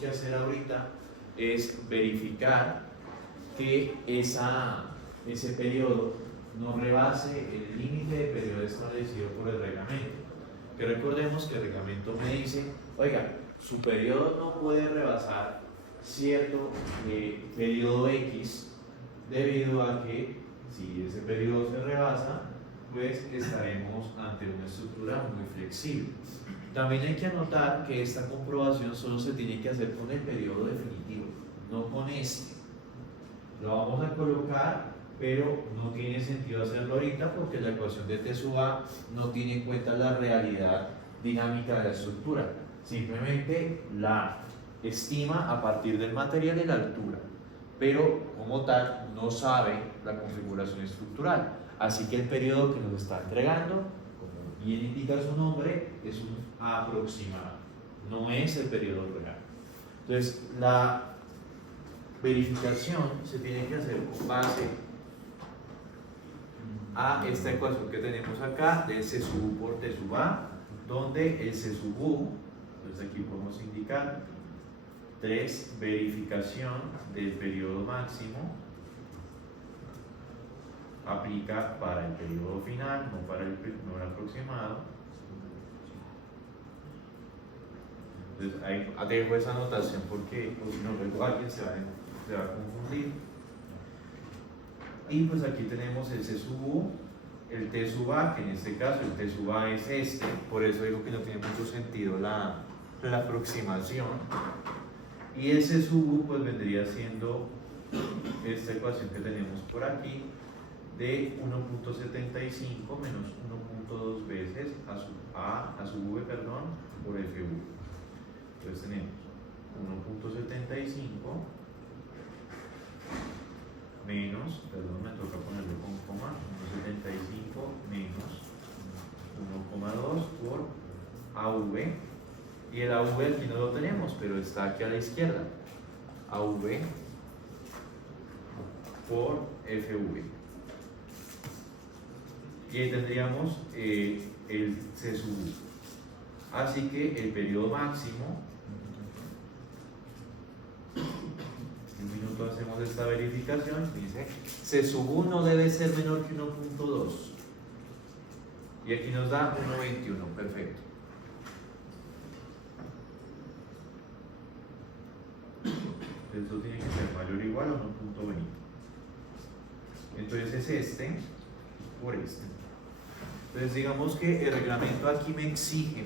que hacer ahorita es verificar que ese periodo no rebase el límite de periodo establecido por el reglamento. Que recordemos que el reglamento me dice, oiga, su periodo no puede rebasar cierto periodo X, debido a que si ese periodo se rebasa, pues estaremos ante una estructura muy flexible. También hay que anotar que esta comprobación solo se tiene que hacer con el periodo definitivo, no con este. Lo vamos a colocar, pero no tiene sentido hacerlo ahorita porque la ecuación de T sub A no tiene en cuenta la realidad dinámica de la estructura. Simplemente la estima a partir del material y la altura, pero como tal no sabe la configuración estructural. Así que el periodo que nos está entregando, como bien indica su nombre, es un aproximado, no es el periodo real. Entonces, la verificación se tiene que hacer con base a esta ecuación que tenemos acá de C sub U por T sub A, donde el C sub U, pues aquí podemos indicar 3, verificación del periodo máximo, aplica para el periodo final, no para el aproximado. Entonces ahí dejo esa anotación porque pues, si no, luego alguien se va a confundir. Y pues aquí tenemos el C sub U, el T sub A, que en este caso el T sub A es este, por eso digo que no tiene mucho sentido la aproximación. Y el C sub U pues vendría siendo esta ecuación que tenemos por aquí de 1.75 menos 1.2 veces a sub V, perdón, por FU. Entonces tenemos 1.75 menos, perdón, me toca ponerlo con coma, 1.75 menos 1,2 por AV, y el AV aquí no lo tenemos, pero está aquí a la izquierda, AV por FV. Y ahí tendríamos el C sub U. Así que el periodo máximo, un minuto hacemos esta verificación, dice C sub U no debe ser menor que 1.2. Y aquí nos da 1.21, perfecto. Esto tiene que ser mayor o igual a 1.20. Entonces es este por este. Entonces digamos que el reglamento aquí me exige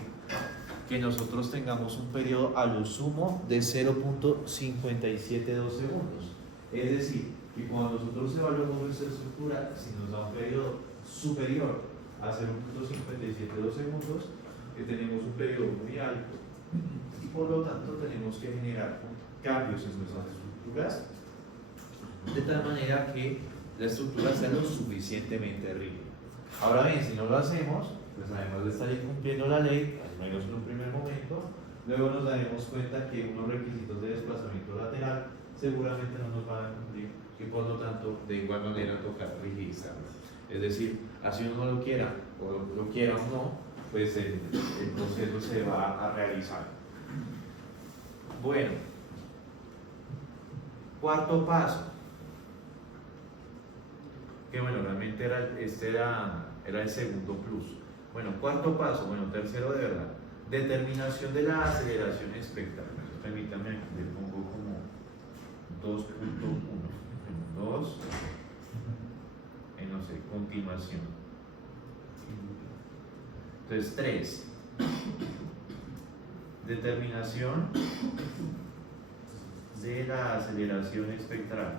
que nosotros tengamos un periodo a lo sumo de 0.572 segundos. Es decir, que cuando nosotros evaluamos nuestra estructura, si nos da un periodo superior a 0.572 segundos, tenemos un periodo muy alto y por lo tanto tenemos que generar cambios en nuestras estructuras de tal manera que la estructura sea lo suficientemente rígida. Ahora bien, si no lo hacemos, pues además de estar incumpliendo la ley, al menos en un primer momento, luego nos daremos cuenta que unos requisitos de desplazamiento lateral seguramente no nos van a cumplir y por lo tanto de igual manera tocar rigidizarlo. Es decir, así uno lo quiera o lo quiera o no, pues el proceso se va a realizar. Bueno, cuarto paso, que bueno, realmente este era el segundo plus. Bueno, cuarto paso, bueno, tercero de verdad, determinación de la aceleración espectral. Permítanme, le pongo como 2.1, 2, no sé, continuación. Entonces, 3, determinación de la aceleración espectral.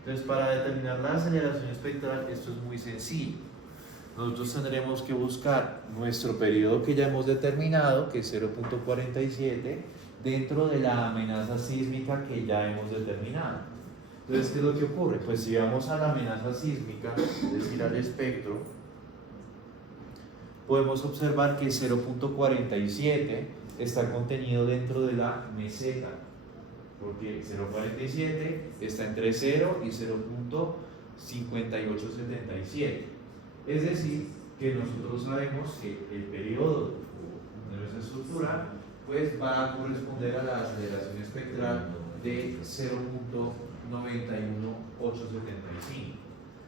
Entonces, para determinar la aceleración espectral, esto es muy sencillo. Nosotros tendremos que buscar nuestro periodo que ya hemos determinado, que es 0.47, dentro de la amenaza sísmica que ya hemos determinado. Entonces, ¿qué es lo que ocurre? Pues si vamos a la amenaza sísmica, es decir, al espectro, podemos observar que 0.47 está contenido dentro de la meseta, porque 0.47 está entre 0 y 0.5877. Es decir, que nosotros sabemos que el periodo nuestra estructura, pues va a corresponder a la aceleración espectral de 0.91875.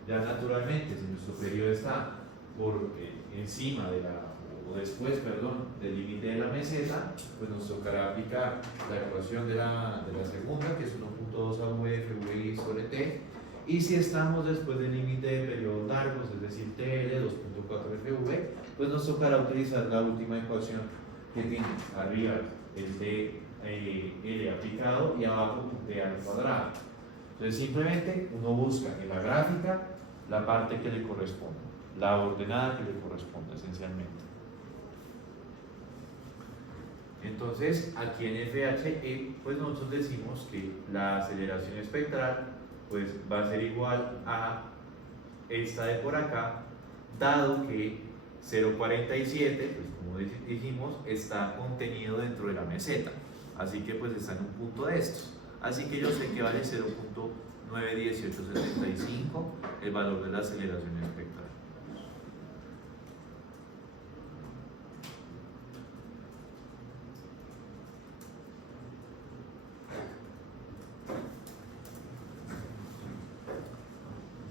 Ya naturalmente, si nuestro periodo está por encima de la, o después, perdón, del límite de la meseta, pues nos tocará aplicar la ecuación de la segunda, que es 1.2 AVFVI sobre T, y si estamos después del límite de periodos largos, es decir, TL 2.4 FV, pues nos tocará utilizar la última ecuación que tiene arriba el de L aplicado y abajo de al cuadrado. Entonces simplemente uno busca en la gráfica la parte que le corresponde, la ordenada que le corresponde esencialmente. Entonces aquí en FH pues nosotros decimos que la aceleración espectral pues va a ser igual a esta de por acá, dado que 0.47, pues como dijimos, está contenido dentro de la meseta, así que pues está en un punto de estos, así que yo sé que vale 0.91875 el valor de la aceleración espectral.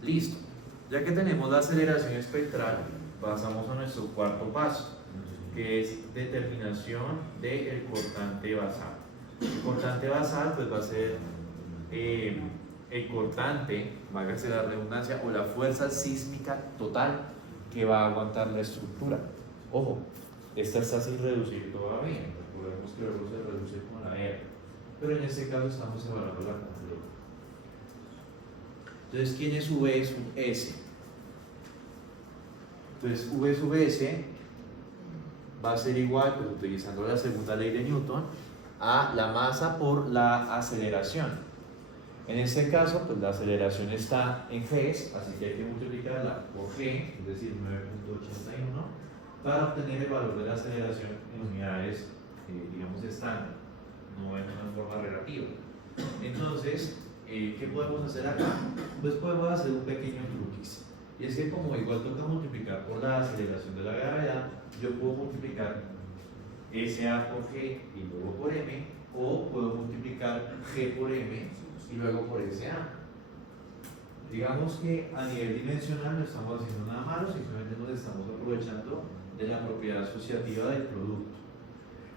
Listo, ya que tenemos la aceleración espectral, pasamos a nuestro cuarto paso, que es determinación del cortante basal. El cortante basal pues va a ser el cortante, válgase la redundancia, o la fuerza sísmica total que va a aguantar la estructura. Ojo, esta está sin reducir todavía, recordemos que luego se reduce con la R, pero en este caso estamos evaluando la completa. Entonces, ¿quién es V? Es un S. Entonces, V sub S va a ser igual, pues, utilizando la segunda ley de Newton, a la masa por la aceleración. En este caso, pues la aceleración está en G, así que hay que multiplicarla por G, es decir, 9.81, para obtener el valor de la aceleración en unidades, digamos, estándar, no en una forma relativa. Entonces, ¿qué podemos hacer acá? Pues podemos hacer un pequeño truquis. Y es que como igual toca multiplicar por la aceleración de la gravedad, yo puedo multiplicar SA por G y luego por M, o puedo multiplicar G por M y luego por SA. Digamos que a nivel dimensional no estamos haciendo nada malo, simplemente nos estamos aprovechando de la propiedad asociativa del producto.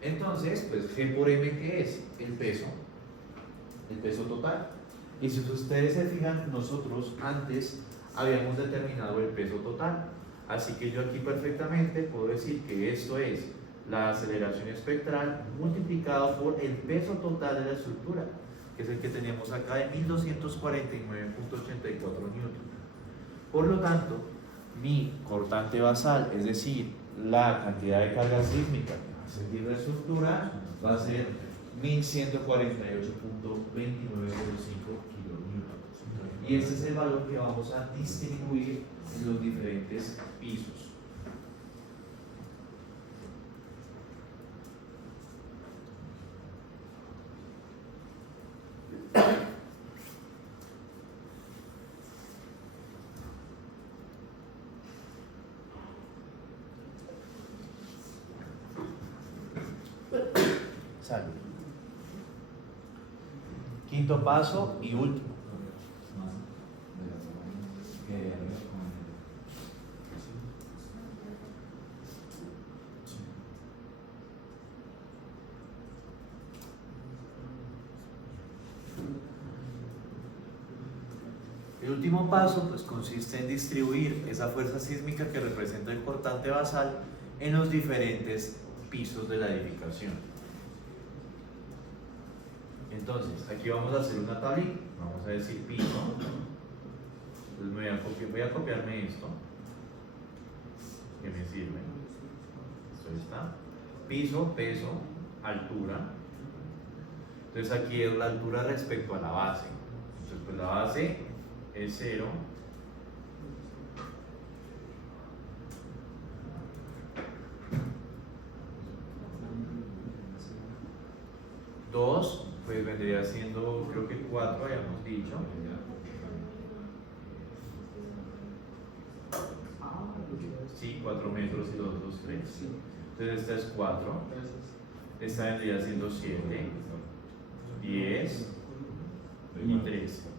Entonces, pues G por M, ¿qué es? El peso total. Y si ustedes se fijan, nosotros antes habíamos determinado el peso total. Así que yo aquí perfectamente puedo decir que esto es la aceleración espectral multiplicado por el peso total de la estructura, que es el que tenemos acá de 1249.84 newton. Por lo tanto, mi cortante basal, es decir, la cantidad de carga sísmica que va a sentir la estructura, va a ser 1148.2905 kilonewton. Y este es el valor que vamos a distribuir en los diferentes pisos. Salud. Quinto paso y último. El último paso pues consiste en distribuir esa fuerza sísmica que representa el cortante basal en los diferentes pisos de la edificación. Entonces, aquí vamos a hacer una tablita, vamos a decir piso, entonces voy a copiarme esto, que me sirve, esto está, piso, peso, altura, entonces aquí es la altura respecto a la base, entonces pues la base es 0, dos, pues vendría siendo, creo que 4 habíamos dicho. Sí, 4 metros y 2, 2, 3. Entonces esta es 4, esta vendría siendo 7, 10 y 13.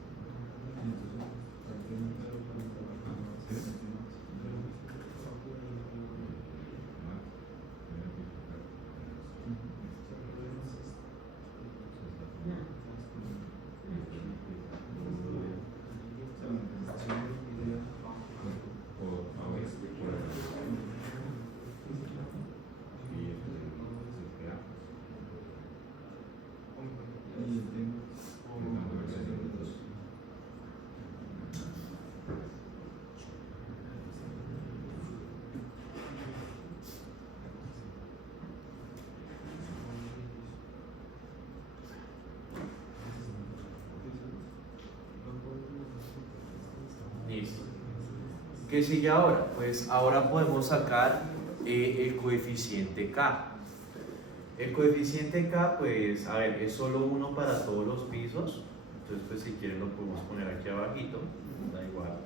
Listo. ¿Qué sigue ahora? Pues ahora podemos sacar el coeficiente K. El coeficiente K, pues, a ver, es solo uno para todos los pisos. Entonces, pues, si quieren lo podemos poner aquí abajito, da igual.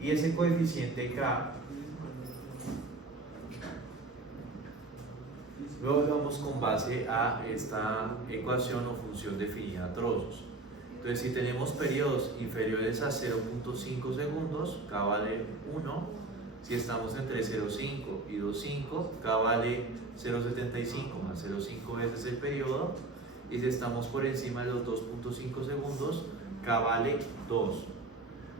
Y ese coeficiente K, luego lo vamos con base a esta ecuación o función definida a trozos. Entonces, si tenemos periodos inferiores a 0.5 segundos, K vale 1. Si estamos entre 0.5 y 2.5, K vale 0.75 más 0.5 veces el periodo. Y si estamos por encima de los 2.5 segundos, K vale 2.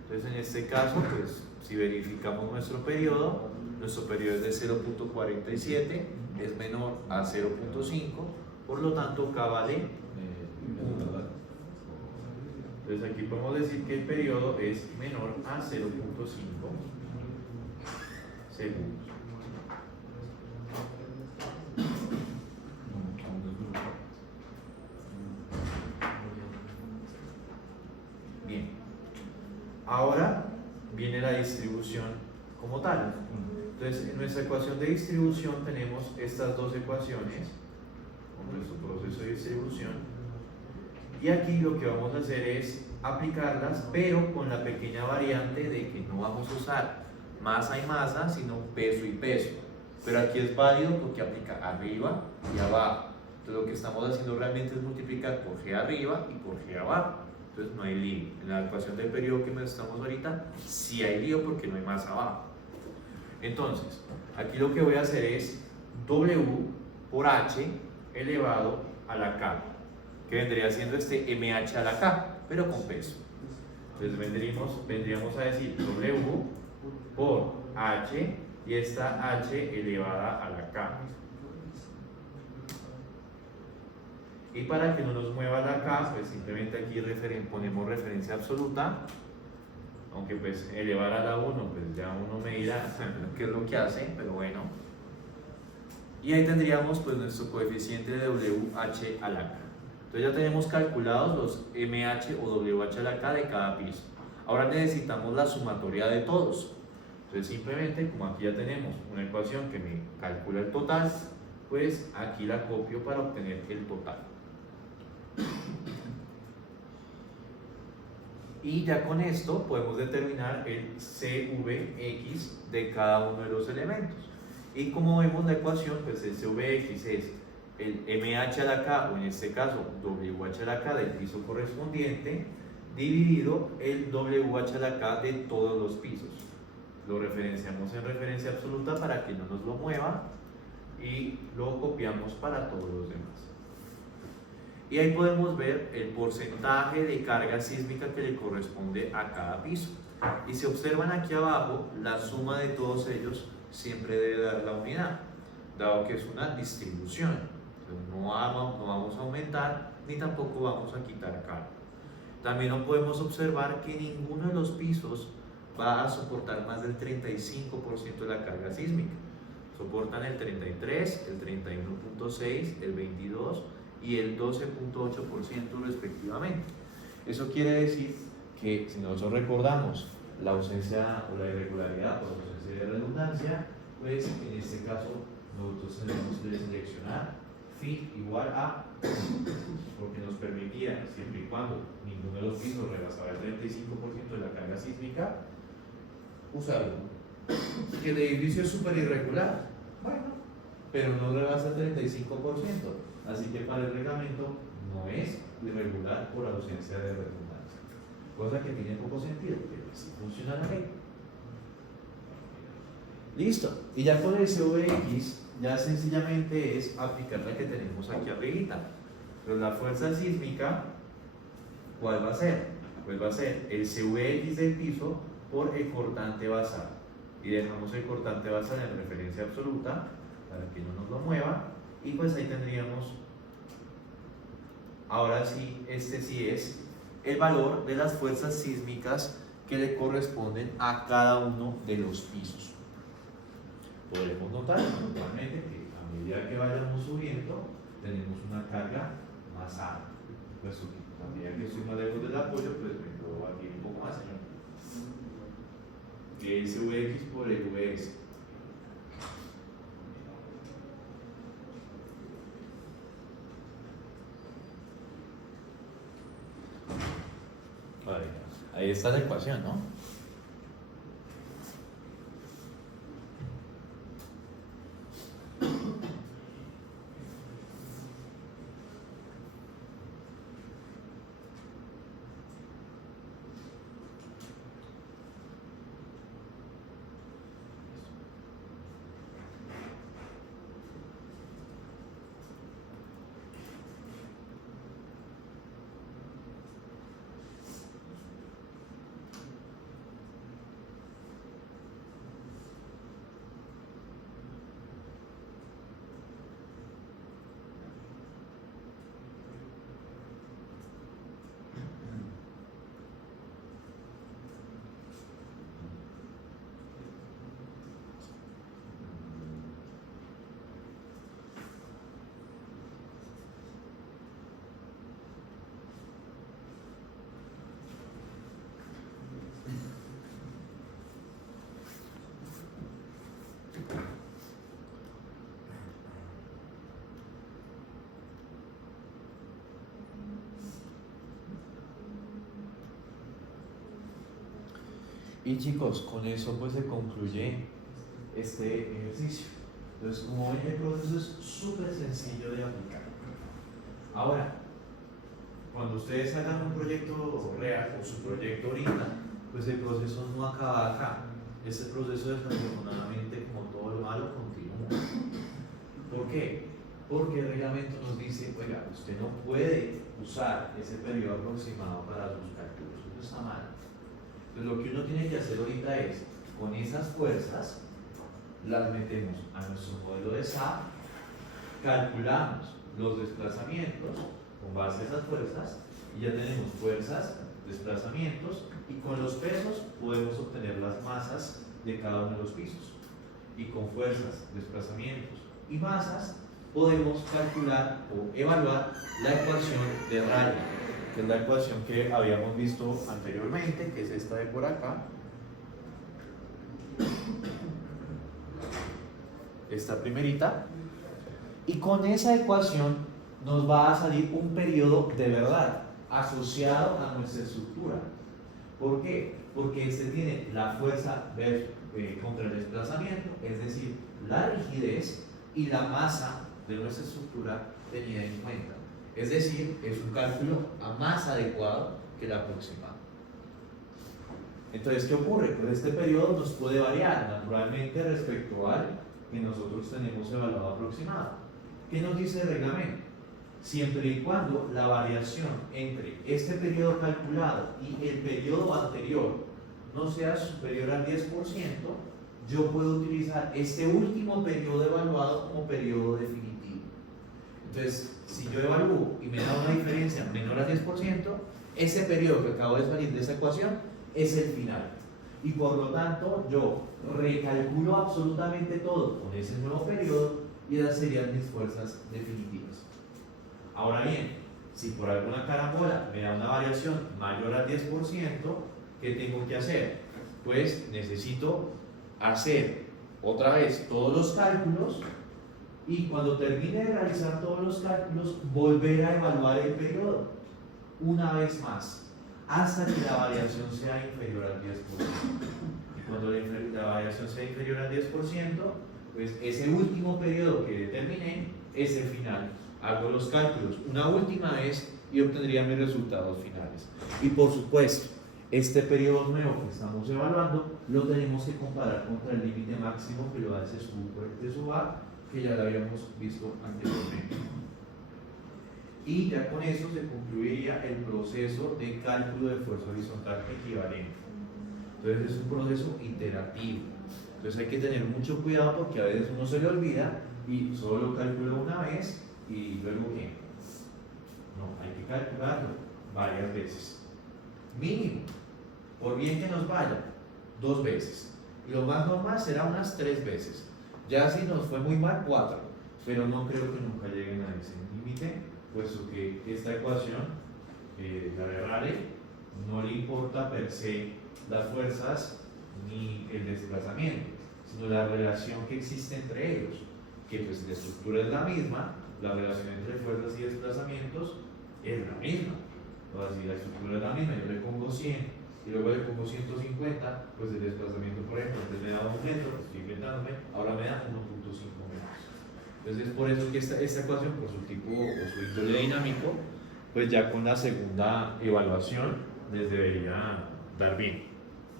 Entonces, en este caso, pues, si verificamos nuestro periodo es de 0.47, es menor a 0.5, por lo tanto, K vale 1. Entonces aquí podemos decir que el periodo es menor a 0.5 segundos. Bien. Ahora viene la distribución como tal. Entonces en nuestra ecuación de distribución tenemos estas dos ecuaciones con nuestro proceso de distribución. Y aquí lo que vamos a hacer es aplicarlas, pero con la pequeña variante de que no vamos a usar masa y masa, sino peso y peso. Pero aquí es válido porque aplica arriba y abajo. Entonces lo que estamos haciendo realmente es multiplicar por G arriba y por G abajo. Entonces no hay lío. En la ecuación del periodo que estamos ahorita, sí hay lío porque no hay masa abajo. Entonces, aquí lo que voy a hacer es W por H elevado a la K, que vendría siendo este MH a la K, pero con peso. Entonces vendríamos a decir W por H y esta H elevada a la K. Y para que no nos mueva la K, pues simplemente aquí ponemos referencia absoluta, aunque pues elevar a la 1, pues ya uno me dirá qué es lo que hace, pero bueno. Y ahí tendríamos pues nuestro coeficiente de WH a la K. Entonces ya tenemos calculados los MH o WH a la K de cada piso. Ahora necesitamos la sumatoria de todos. Entonces simplemente, como aquí ya tenemos una ecuación que me calcula el total, pues aquí la copio para obtener el total. Y ya con esto podemos determinar el CVX de cada uno de los elementos. Y como vemos la ecuación, pues el CVX es el MH a la K, o en este caso WH a la K del piso correspondiente, dividido el WH a la K de todos los pisos. Lo referenciamos en referencia absoluta para que no nos lo mueva y lo copiamos para todos los demás. Y ahí podemos ver el porcentaje de carga sísmica que le corresponde a cada piso. Y si observan aquí abajo, la suma de todos ellos siempre debe dar la unidad, dado que es una distribución. Entonces no vamos a aumentar ni tampoco vamos a quitar carga. También no podemos observar que ninguno de los pisos va a soportar más del 35% de la carga sísmica. Soportan el 33, el 31.6, el 22 y el 12.8% respectivamente. Eso quiere decir que si nosotros recordamos la ausencia o la irregularidad o la ausencia de redundancia, pues en este caso nosotros tenemos que seleccionar phi igual a, porque nos permitía, siempre y cuando ninguno de los pisos rebasaba el 35% de la carga sísmica, usarlo. Que el edificio es súper irregular, Bueno, pero no rebasa el 35%. Así que para el reglamento no es irregular por ausencia de redundancia. Cosa que tiene poco sentido, pero así funciona la ley. Listo. Y ya con el CVX, ya sencillamente es aplicar la que tenemos aquí arribita. Pero la fuerza sísmica, ¿cuál va a ser? Pues va a ser el CVX del piso por el cortante basal. Y dejamos el cortante basal en referencia absoluta para que no nos lo mueva. Y pues ahí tendríamos, ahora sí, este sí es el valor de las fuerzas sísmicas que le corresponden a cada uno de los pisos. Podremos notar normalmente que a medida que vayamos subiendo, tenemos una carga más alta. Pues a medida que estoy más lejos del apoyo, pues me puedo aquí un poco más. Es Vx por el Vs. Vale, ahí está la ecuación, ¿no? Y chicos, con eso pues se concluye este ejercicio. Entonces, como ven, el proceso es súper sencillo de aplicar. Ahora, cuando ustedes hagan un proyecto real o su proyecto ahorita, pues el proceso no acaba acá. Este proceso, desafortunadamente, como todo lo malo, continúa. ¿Por qué? Porque el reglamento nos dice, oiga, usted no puede usar ese periodo aproximado para sus cálculos. Eso está mal. Entonces, lo que uno tiene que hacer ahorita es, con esas fuerzas, las metemos a nuestro modelo de SAP, calculamos los desplazamientos con base a esas fuerzas y ya tenemos fuerzas, desplazamientos y con los pesos podemos obtener las masas de cada uno de los pisos. Y con fuerzas, desplazamientos y masas podemos calcular o evaluar la ecuación de Rayleigh, que es la ecuación que habíamos visto anteriormente, que es esta de por acá. Esta primerita. Y con esa ecuación nos va a salir un periodo de verdad asociado a nuestra estructura. ¿Por qué? Porque este tiene la fuerza contra el desplazamiento, es decir, la rigidez y la masa de nuestra estructura tenida en cuenta. Es decir, es un cálculo más adecuado que el aproximado. Entonces, ¿qué ocurre? Pues este periodo nos puede variar naturalmente respecto al que nosotros tenemos evaluado aproximado. ¿Qué nos dice el reglamento? Siempre y cuando la variación entre este periodo calculado y el periodo anterior no sea superior al 10%, yo puedo utilizar este último periodo evaluado como periodo definitivo. Entonces, si yo evalúo y me da una diferencia menor al 10%, ese periodo que acabo de salir de esa ecuación es el final. Y por lo tanto, yo recalculo absolutamente todo con ese nuevo periodo y esas serían mis fuerzas definitivas. Ahora bien, si por alguna carambola me da una variación mayor al 10%, ¿qué tengo que hacer? Pues necesito hacer otra vez todos los cálculos y cuando termine de realizar todos los cálculos, volver a evaluar el periodo una vez más hasta que la variación sea inferior al 10%. Y cuando la variación sea inferior al 10%, Pues ese último periodo que determiné es el final. Hago los cálculos una última vez y obtendría mis resultados finales. Y por supuesto, este periodo nuevo que estamos evaluando lo tenemos que comparar contra el límite máximo que lo hace su A, que ya lo habíamos visto anteriormente. Y ya con eso se concluiría el proceso de cálculo de fuerza horizontal equivalente. Entonces es un proceso iterativo. Entonces hay que tener mucho cuidado porque a veces uno se le olvida y solo lo calcula una vez y luego ¿qué? No, hay que calcularlo varias veces. Mínimo, por bien que nos vaya, 2 veces. Y lo más normal será unas 3 veces. Ya si nos fue muy mal, 4. Pero no creo que nunca lleguen a ese límite, puesto que esta ecuación, la de Rayleigh, no le importa per se las fuerzas ni el desplazamiento, sino la relación que existe entre ellos, que pues la estructura es la misma, la relación entre fuerzas y desplazamientos es la misma. Entonces, si la estructura es la misma, yo le pongo 100 y luego le pongo 150, pues el desplazamiento, por ejemplo, antes me daba 1 metro, estoy inventándome, ahora me da 1.5 metros. Entonces es por eso que esta ecuación, por su tipo o su índole dinámico, pues ya con la segunda evaluación les debería dar bien.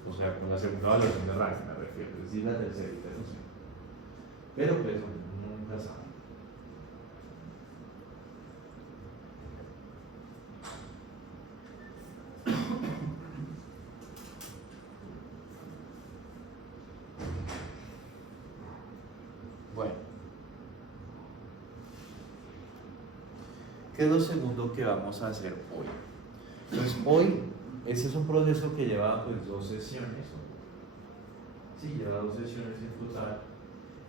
O sea, con la segunda evaluación de Rayleigh me refiero, es decir, la tercera iteración. Pero pues uno nunca sabe. Bueno, ¿qué es lo segundo que vamos a hacer hoy? Pues hoy, ese es un proceso que lleva pues 2 sesiones. Sí, lleva 2 sesiones en total.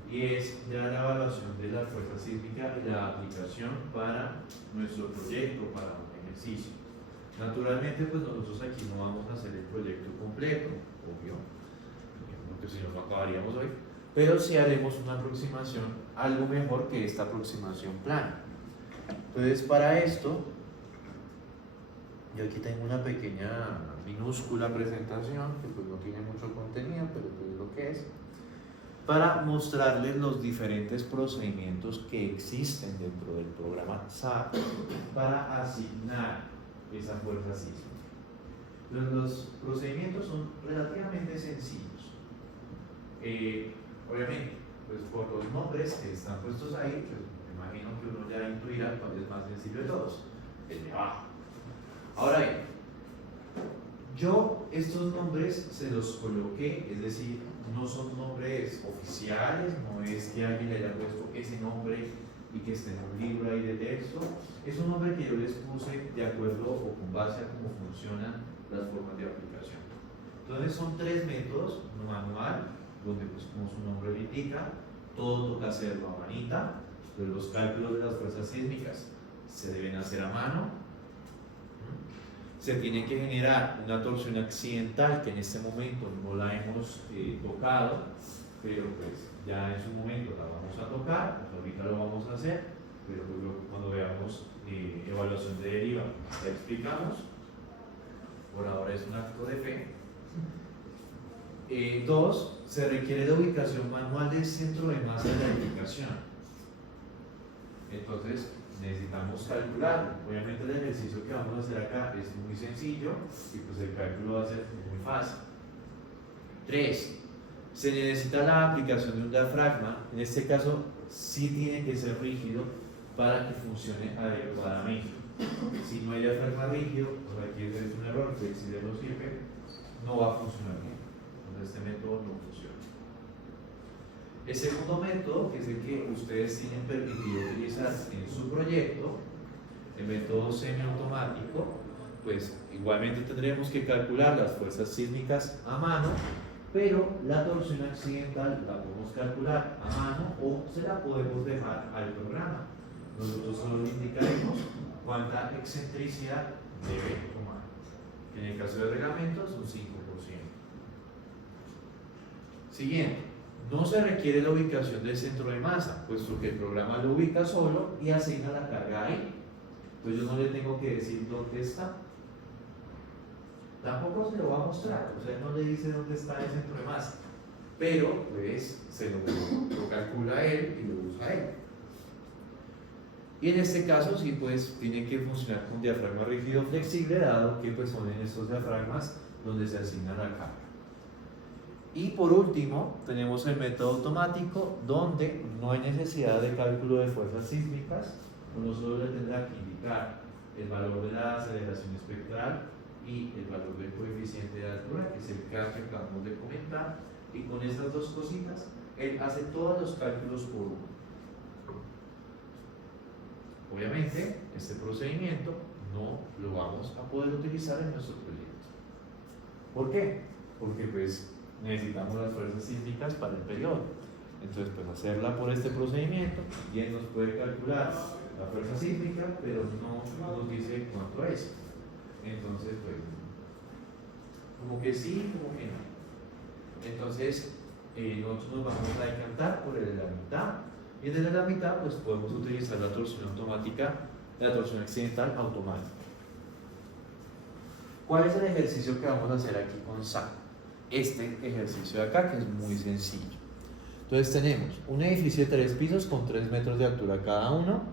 Y es ya la evaluación de la fuerza sísmica y la aplicación para nuestro proyecto, para un ejercicio. Naturalmente, pues nosotros aquí no vamos a hacer el proyecto completo, obvio, porque si no, no acabaríamos hoy, pero sí haremos una aproximación, algo mejor que esta aproximación plana. Entonces, para esto, yo aquí tengo una pequeña, minúscula presentación, que pues no tiene mucho contenido, pero pues es lo que es, para mostrarles los diferentes procedimientos que existen dentro del programa SAP para asignar esa fuerza sísmica. Los procedimientos son relativamente sencillos. Obviamente, pues por los nombres que están puestos ahí, pues me imagino que uno ya intuirá cuál es más sencillo de todos, el de abajo. Ahora bien, yo estos nombres se los coloqué, es decir, no son nombres oficiales, no es que alguien le haya puesto ese nombre y que esté en un libro ahí de texto, es un nombre que yo les puse de acuerdo o con base a cómo funcionan las formas de aplicación. Entonces son 3 métodos: uno manual, donde pues como su nombre lo indica, todo toca hacerlo a manita, pero los cálculos de las fuerzas sísmicas se deben hacer a mano. Se tiene que generar una torsión accidental que en este momento no la hemos tocado, pero pues ya en su momento la vamos a tocar, pues ahorita lo vamos a hacer, pero luego cuando veamos evaluación de deriva la explicamos. Por ahora es un acto de fe. 2. Se requiere la ubicación manual del centro de masa de la edificación. Entonces necesitamos calcularlo. Obviamente el ejercicio que vamos a hacer acá es muy sencillo y pues el cálculo va a ser muy fácil. 3. Se necesita la aplicación de un diafragma. En este caso sí tiene que ser rígido para que funcione adecuadamente. Si no hay diafragma rígido, pues aquí es un error, flexible no sirve, no va a funcionar bien. Entonces este método no funciona. El segundo método, que es el que ustedes tienen permitido utilizar en su proyecto, el método semiautomático, pues igualmente tendremos que calcular las fuerzas sísmicas a mano, pero la torsión accidental la podemos calcular a mano o se la podemos dejar al programa. Nosotros solo le indicaremos cuánta excentricidad debe tomar. En el caso de reglamentos, un 5%. Siguiente. No se requiere la ubicación del centro de masa, puesto que el programa lo ubica solo y asigna la carga ahí. Entonces yo no le tengo que decir dónde está. Tampoco se lo va a mostrar, o sea, no le dice dónde está el centro de masa. Pero, pues, se lo calcula él y lo usa él. Y en este caso sí pues tiene que funcionar con diafragma rígido flexible, dado que pues son en estos diafragmas donde se asigna la carga. Y por último tenemos el método automático, donde no hay necesidad de cálculo de fuerzas sísmicas, uno solo le tendrá que indicar el valor de la aceleración espectral y el valor del coeficiente de altura, que es el K que acabamos de comentar, y con estas dos cositas él hace todos los cálculos por uno. Obviamente, este procedimiento no lo vamos a poder utilizar en nuestro proyecto. ¿Por qué? Porque pues necesitamos las fuerzas sísmicas para el periodo. Entonces, pues hacerla por este procedimiento, bien nos puede calcular la fuerza sísmica, pero no nos dice cuánto es. Entonces, pues, como que sí, como que no. Entonces, nosotros nos vamos a decantar por el de la mitad, y desde la mitad, pues podemos utilizar la torsión automática, la torsión accidental automática. ¿Cuál es el ejercicio que vamos a hacer aquí con SAC? Este ejercicio de acá, que es muy sencillo. Entonces tenemos un edificio de 3 pisos con 3 metros de altura cada uno.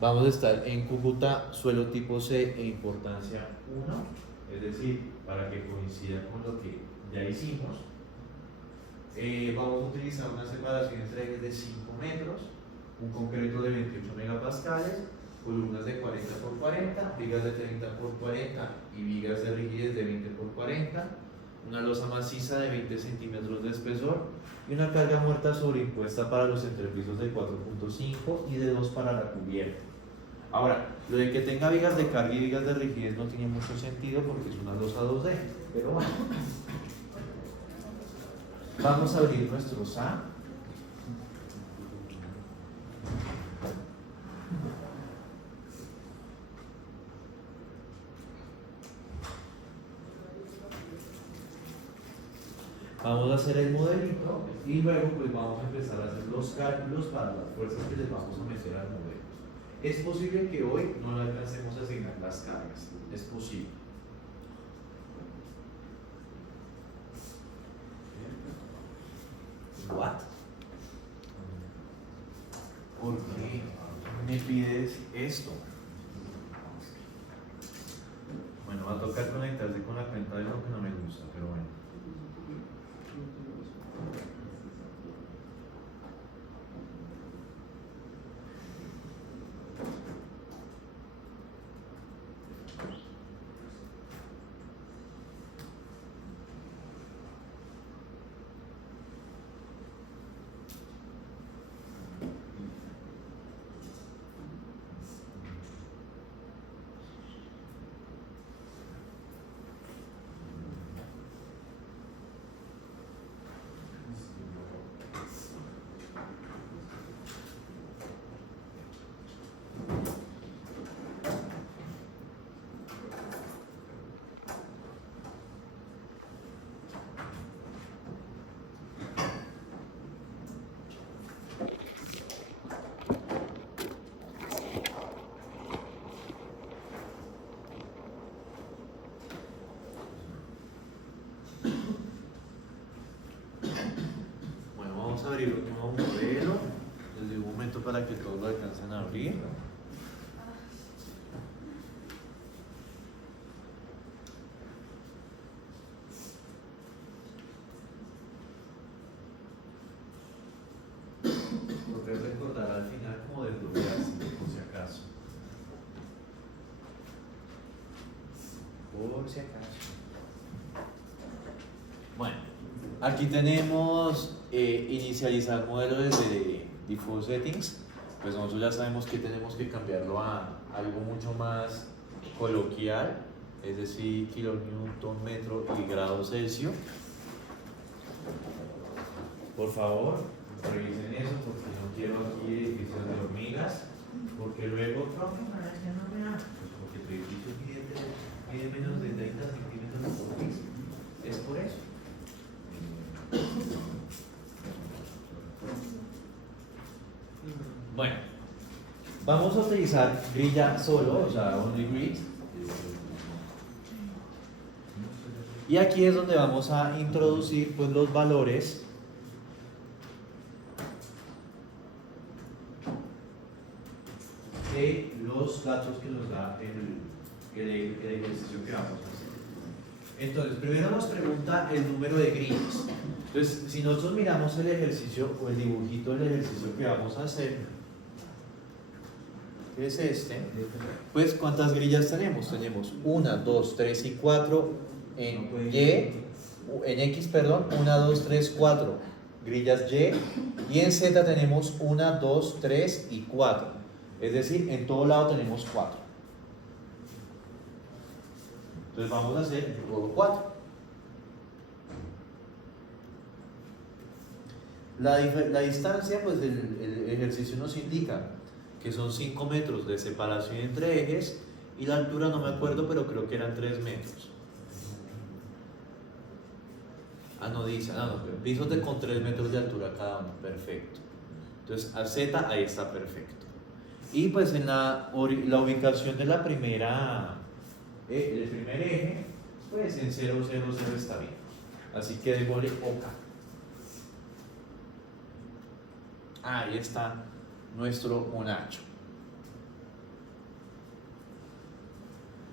Vamos a estar en Cúcuta, suelo tipo C e importancia 1, es decir, para que coincida con lo que ya hicimos. Vamos a utilizar una separación entre ejes de 5 metros, un concreto de 28 megapascales, columnas de 40 por 40, vigas de 30 por 40 y vigas de rigidez de 20 por 40, una losa maciza de 20 centímetros de espesor y una carga muerta sobreimpuesta para los entrepisos de 4.5 y de 2 para la cubierta. Ahora, lo de que tenga vigas de carga y vigas de rigidez no tiene mucho sentido porque es una losa 2D, pero bueno. Vamos a abrir nuestro SA. Vamos a hacer el modelito y luego pues vamos a empezar a hacer los cálculos para las fuerzas que les vamos a meter al modelo. Es posible que hoy no le alcancemos a asignar las cargas, es posible. ¿What? ¿Por qué me pides esto? Bueno, va a tocar conectarse con la cuenta de lo que no me gusta, pero bueno. A abrir un nuevo modelo. Les doy un momento para que todos lo alcancen a abrir. Porque recordar al final como desdoblarse, por si acaso. Por si acaso. Bueno, aquí tenemos inicializar modelo desde Default Settings. Pues nosotros ya sabemos que tenemos que cambiarlo a algo mucho más coloquial, es decir, kilonewton metro y grado Celsius. Por favor, revisen eso porque no quiero aquí edificios de hormigas, porque luego, profe, ya no me da, pues porque tu edificio mide menos de 30 centímetros por piso. Es por eso. Bueno, vamos a utilizar grilla solo, o sea, only grid. Y aquí es donde vamos a introducir pues los valores de los datos que nos da el ejercicio que vamos a hacer. Entonces, primero nos pregunta el número de grillas. Entonces, si nosotros miramos el ejercicio o el dibujito del ejercicio que vamos a hacer, que es este, pues ¿cuántas grillas tenemos? Tenemos 1, 2, 3 y 4 en X, perdón, 1, 2, 3, 4 grillas y en Z tenemos 1, 2, 3 y 4. Es decir, en todo lado tenemos 4. Entonces vamos a hacer el juego 4. La distancia, pues el ejercicio nos indica que son 5 metros de separación entre ejes y la altura no me acuerdo, pero creo que eran 3 metros. No dice, pisos con 3 metros de altura cada uno, perfecto. Entonces a Z ahí está perfecto. Y pues en la ubicación de la primera, el primer eje, pues en 0, 0, 0 está bien. Así que démosle OK. Ahí está nuestro monacho.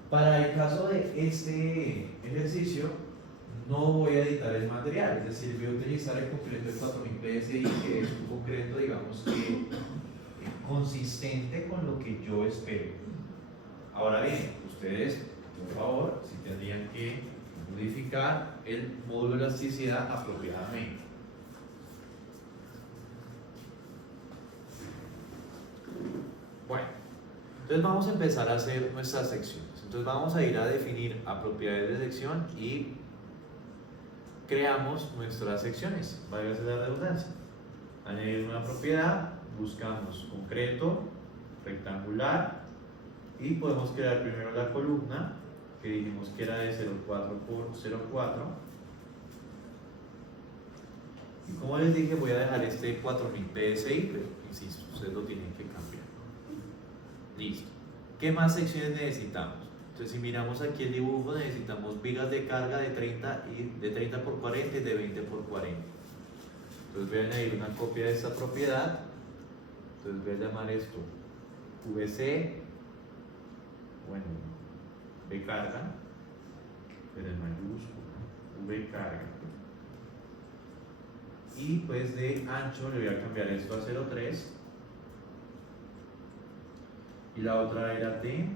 Para el caso de este ejercicio, no voy a editar el material, es decir, voy a utilizar el concreto de 4000 PSI, que es un concreto, digamos que consistente con lo que yo espero. Ahora bien, ustedes, por favor, si tendrían que modificar el módulo de elasticidad apropiadamente. Bueno, entonces vamos a empezar a hacer nuestras secciones. Entonces vamos a ir a definir a propiedades de sección y creamos nuestras secciones, válgase la redundancia. Añadir una propiedad, buscamos concreto, rectangular y podemos crear primero la columna que dijimos que era de 0,4 por 0,4. Y como les dije, voy a dejar este 4000 PSI, pero insisto, ustedes lo tienen que cambiar. Listo. ¿Qué más secciones necesitamos? Entonces, si miramos aquí el dibujo, necesitamos vigas de carga de 30 por 40 y de 20 por 40. Entonces voy a añadir una copia de esta propiedad. Entonces voy a llamar esto VC, bueno, V carga, pero en mayúscula, V carga. Y pues de ancho le voy a cambiar esto a 0,3. Y la otra era de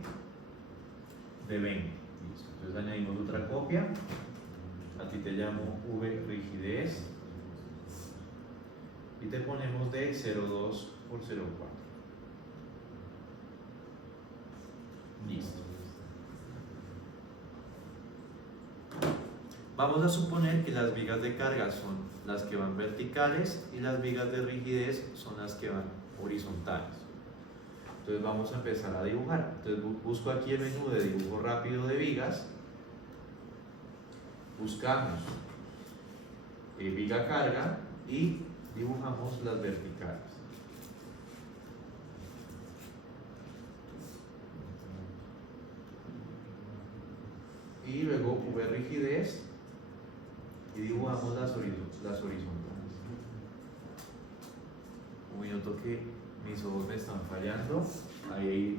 20. Listo. Entonces añadimos otra copia. A ti te llamo V rigidez. Y te ponemos de 0,2 por 0,4. Listo. Vamos a suponer que las vigas de carga son las que van verticales y las vigas de rigidez son las que van horizontales. Entonces vamos a empezar a dibujar. Entonces busco aquí el menú de dibujo rápido de vigas. Buscamos viga carga y dibujamos las verticales. Y luego V rigidez y dibujamos las horizontales. Un minuto que mis ojos me están fallando. Ahí,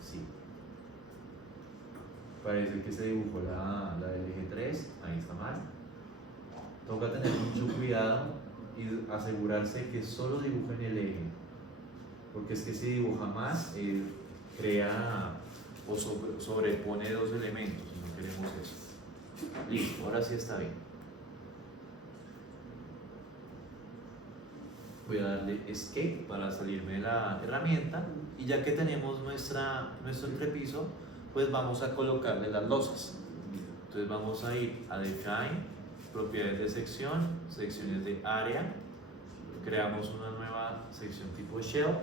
sí. Parece que se dibujó la del eje 3. Ahí está mal. Toca tener mucho cuidado y asegurarse que solo dibujen el eje. Porque es que si dibuja más, crea o sobrepone dos elementos. Y no queremos eso. Listo, ahora sí está bien. Voy a darle Escape para salirme de la herramienta y ya que tenemos nuestro entrepiso, pues vamos a colocarle las losas. Entonces vamos a ir a Define, propiedades de sección, secciones de área, creamos una nueva sección tipo Shell,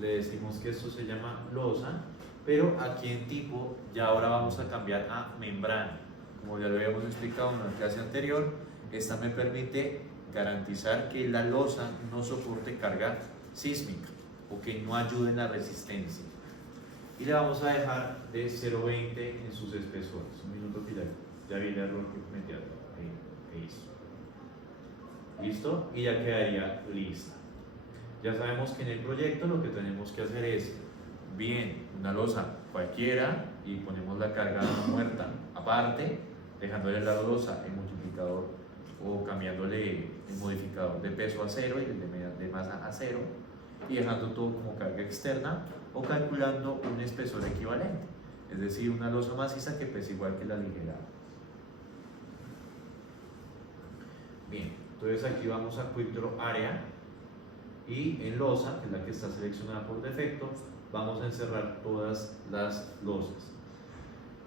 le decimos que esto se llama losa, pero aquí en tipo ya ahora vamos a cambiar a membrana. Como ya lo habíamos explicado en una clase anterior, esta me permite garantizar que la losa no soporte carga sísmica o que no ayude en la resistencia. Y le vamos a dejar de 0,20 en sus espesores. Un minuto que ya vi el error que metí ahí. ¿Listo? Y ya quedaría lista. Ya sabemos que en el proyecto lo que tenemos que hacer es bien una losa cualquiera y ponemos la carga muerta aparte, dejándole la losa en multiplicador o cambiándole el modificador de peso a 0 y el de masa a 0 y dejando todo como carga externa o calculando un espesor equivalente, es decir, una losa maciza que pesa igual que la ligera. Bien, entonces aquí vamos a Quick Draw Area y en losa, que es la que está seleccionada por defecto, vamos a encerrar todas las losas.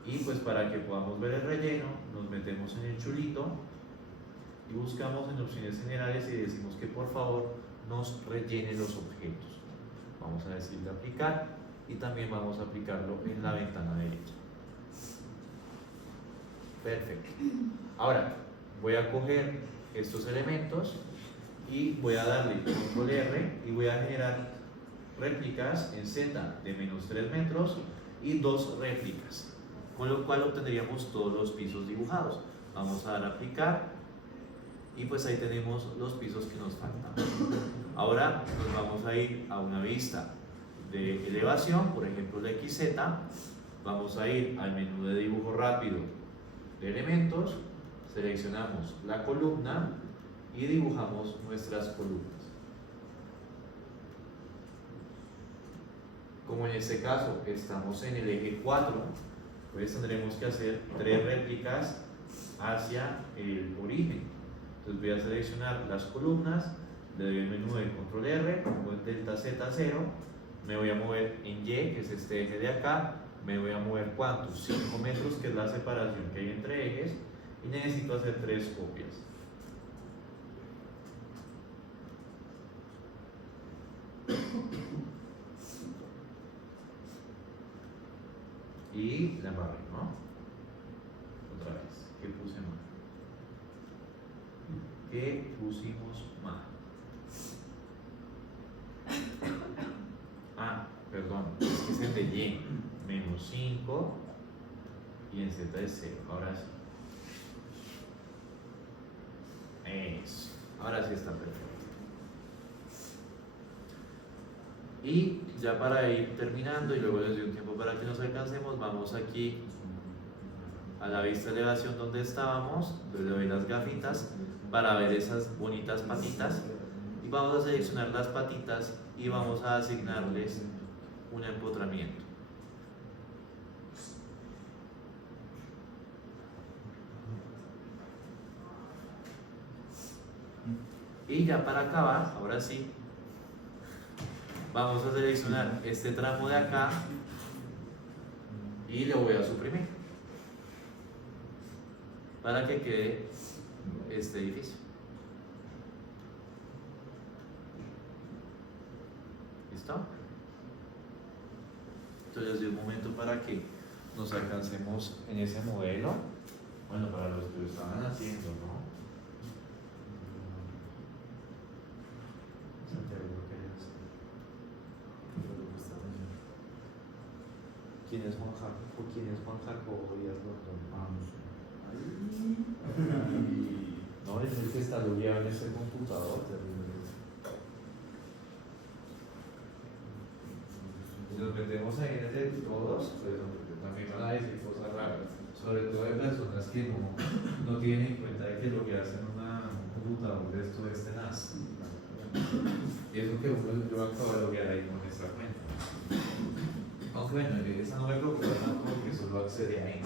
Y pues para que podamos ver el relleno, nos metemos en el chulito y buscamos en opciones generales y decimos que por favor nos rellene los objetos. Vamos a decirle aplicar y también vamos a aplicarlo en la ventana derecha. Perfecto. Ahora voy a coger estos elementos y voy a darle control R y voy a generar réplicas en Z de -3 metros y 2 réplicas, con lo cual obtendríamos todos los pisos dibujados. Vamos a dar a aplicar y pues ahí tenemos los pisos que nos faltan. Ahora nos vamos a ir a una vista de elevación, por ejemplo la XZ. Vamos a ir al menú de dibujo rápido de elementos, seleccionamos la columna y dibujamos nuestras columnas. Como en este caso estamos en el eje 4, pues tendremos que hacer 3 réplicas hacia el origen. Entonces voy a seleccionar las columnas, le doy el menú de control R, pongo el delta Z0, me voy a mover en Y, que es este eje de acá, me voy a mover ¿cuántos? 5 metros, que es la separación que hay entre ejes, y necesito hacer 3 copias. Y la embarré, ¿no? Otra vez, ¿qué puse mal? ¿Qué pusimos mal? Ah, perdón, es el de Y, -5 y en Z es 0, ahora sí. Eso, ahora sí está perfecto. Y ya para ir terminando y luego les doy un tiempo para que nos alcancemos, vamos aquí a la vista de elevación donde estábamos, le doy las gafitas para ver esas bonitas patitas y vamos a seleccionar las patitas y vamos a asignarles un empotramiento. Y ya para acabar, ahora sí, vamos a seleccionar este tramo de acá y lo voy a suprimir para que quede este edificio. ¿Listo? Entonces de un momento para que nos alcancemos en ese modelo. Bueno, para los que lo estaban haciendo, ¿no? ¿Quién es Juan Jacobo? ¿Quién es Juan Jacobo Díaz Gordón? No, es el que está logueado en ese computador. Si nos metemos ahí en el de todos, pues también van a decir cosas raras. Sobre todo de personas que no tienen en cuenta de que lo que hacen un computador de esto es tenaz. Y eso que yo acabo de loguear ahí con nuestra cuenta. Aunque bueno, esa no me preocupa tanto porque solo accede ahí.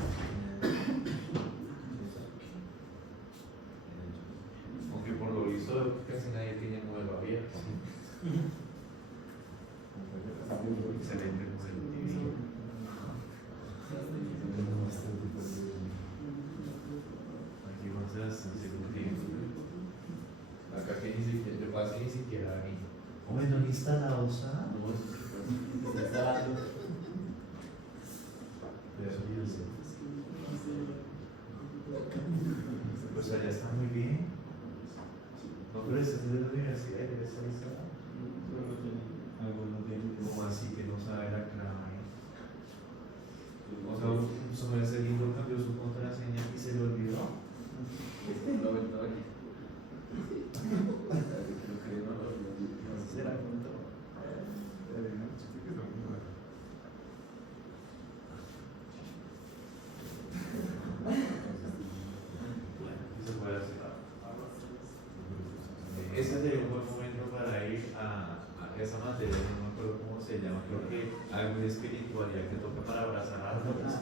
Aunque por lo visto casi nadie tiene modelo abierto. Excelente modelo. Aquí vamos a hacer acá que ni siquiera, yo pasé ni siquiera ahí. Hombre, ¿no está la osa? No, está pues allá está muy bien. No, pero ese es de la universidad, debe estar instalado. ¿Cómo así que no sabe la clave? O sea, su merced lindo cambió su contraseña y se le olvidó. esa materia, no me acuerdo cómo se llama, creo que algo de espiritualidad que toca para abrazar a los.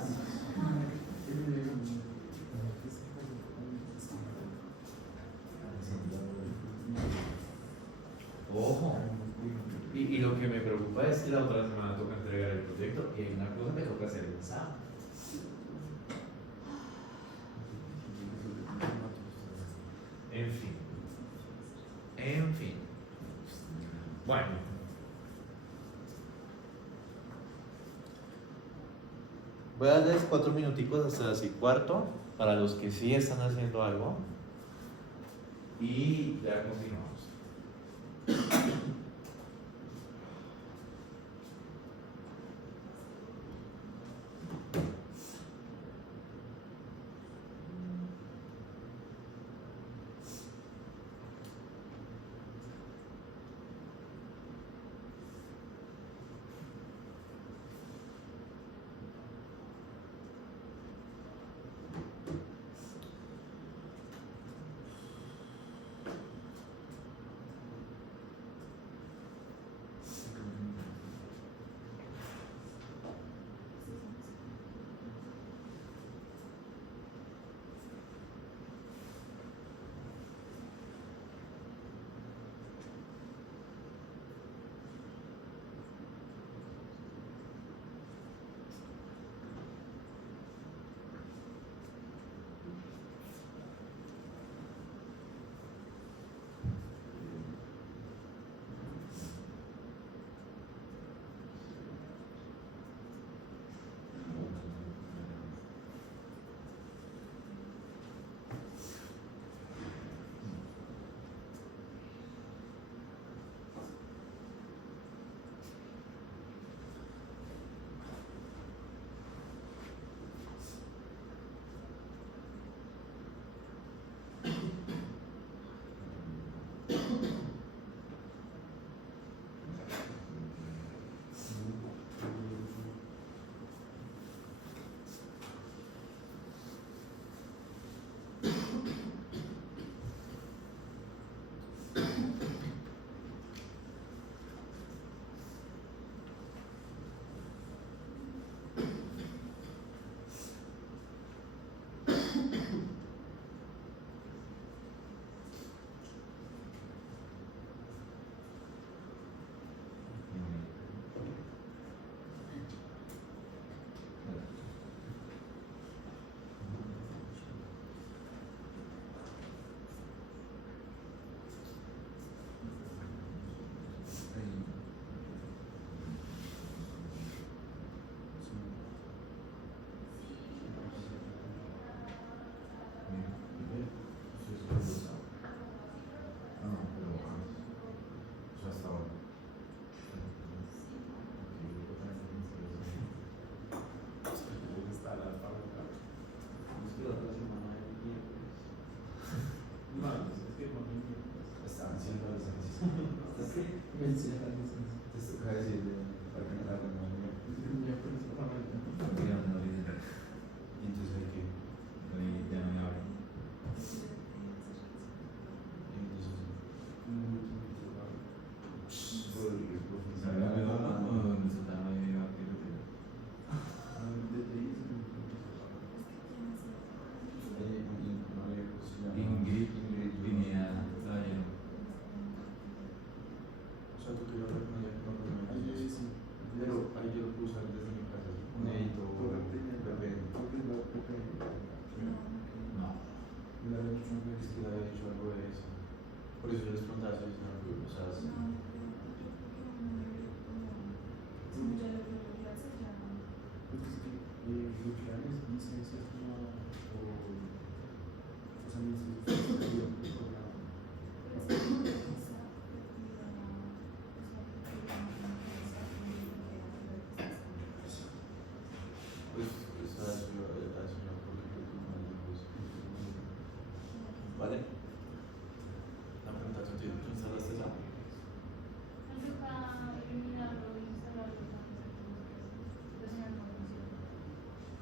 Ojo. Y lo que me preocupa es que la otra semana toca entregar el proyecto y hay una cosa que toca hacer el examen. En fin. En fin. Bueno. Voy a darles 4 minuticos hasta las 6:15 para los que sí están haciendo algo. Y ya continuamos.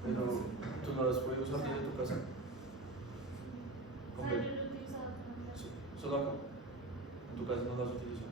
Pero tú no las puedes usar desde tu casa. Solo acá. En tu casa no las utilizas.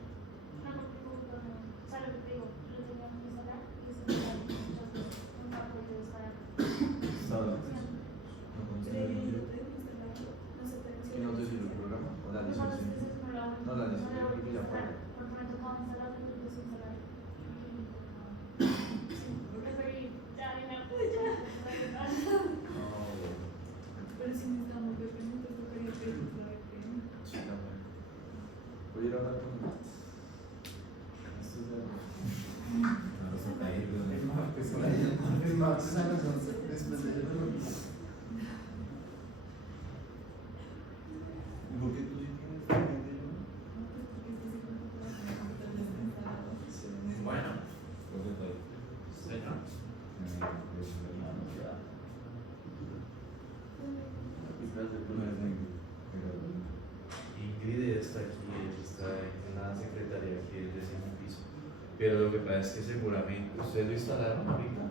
pero lo que pasa es que seguramente ustedes lo instalaron ahorita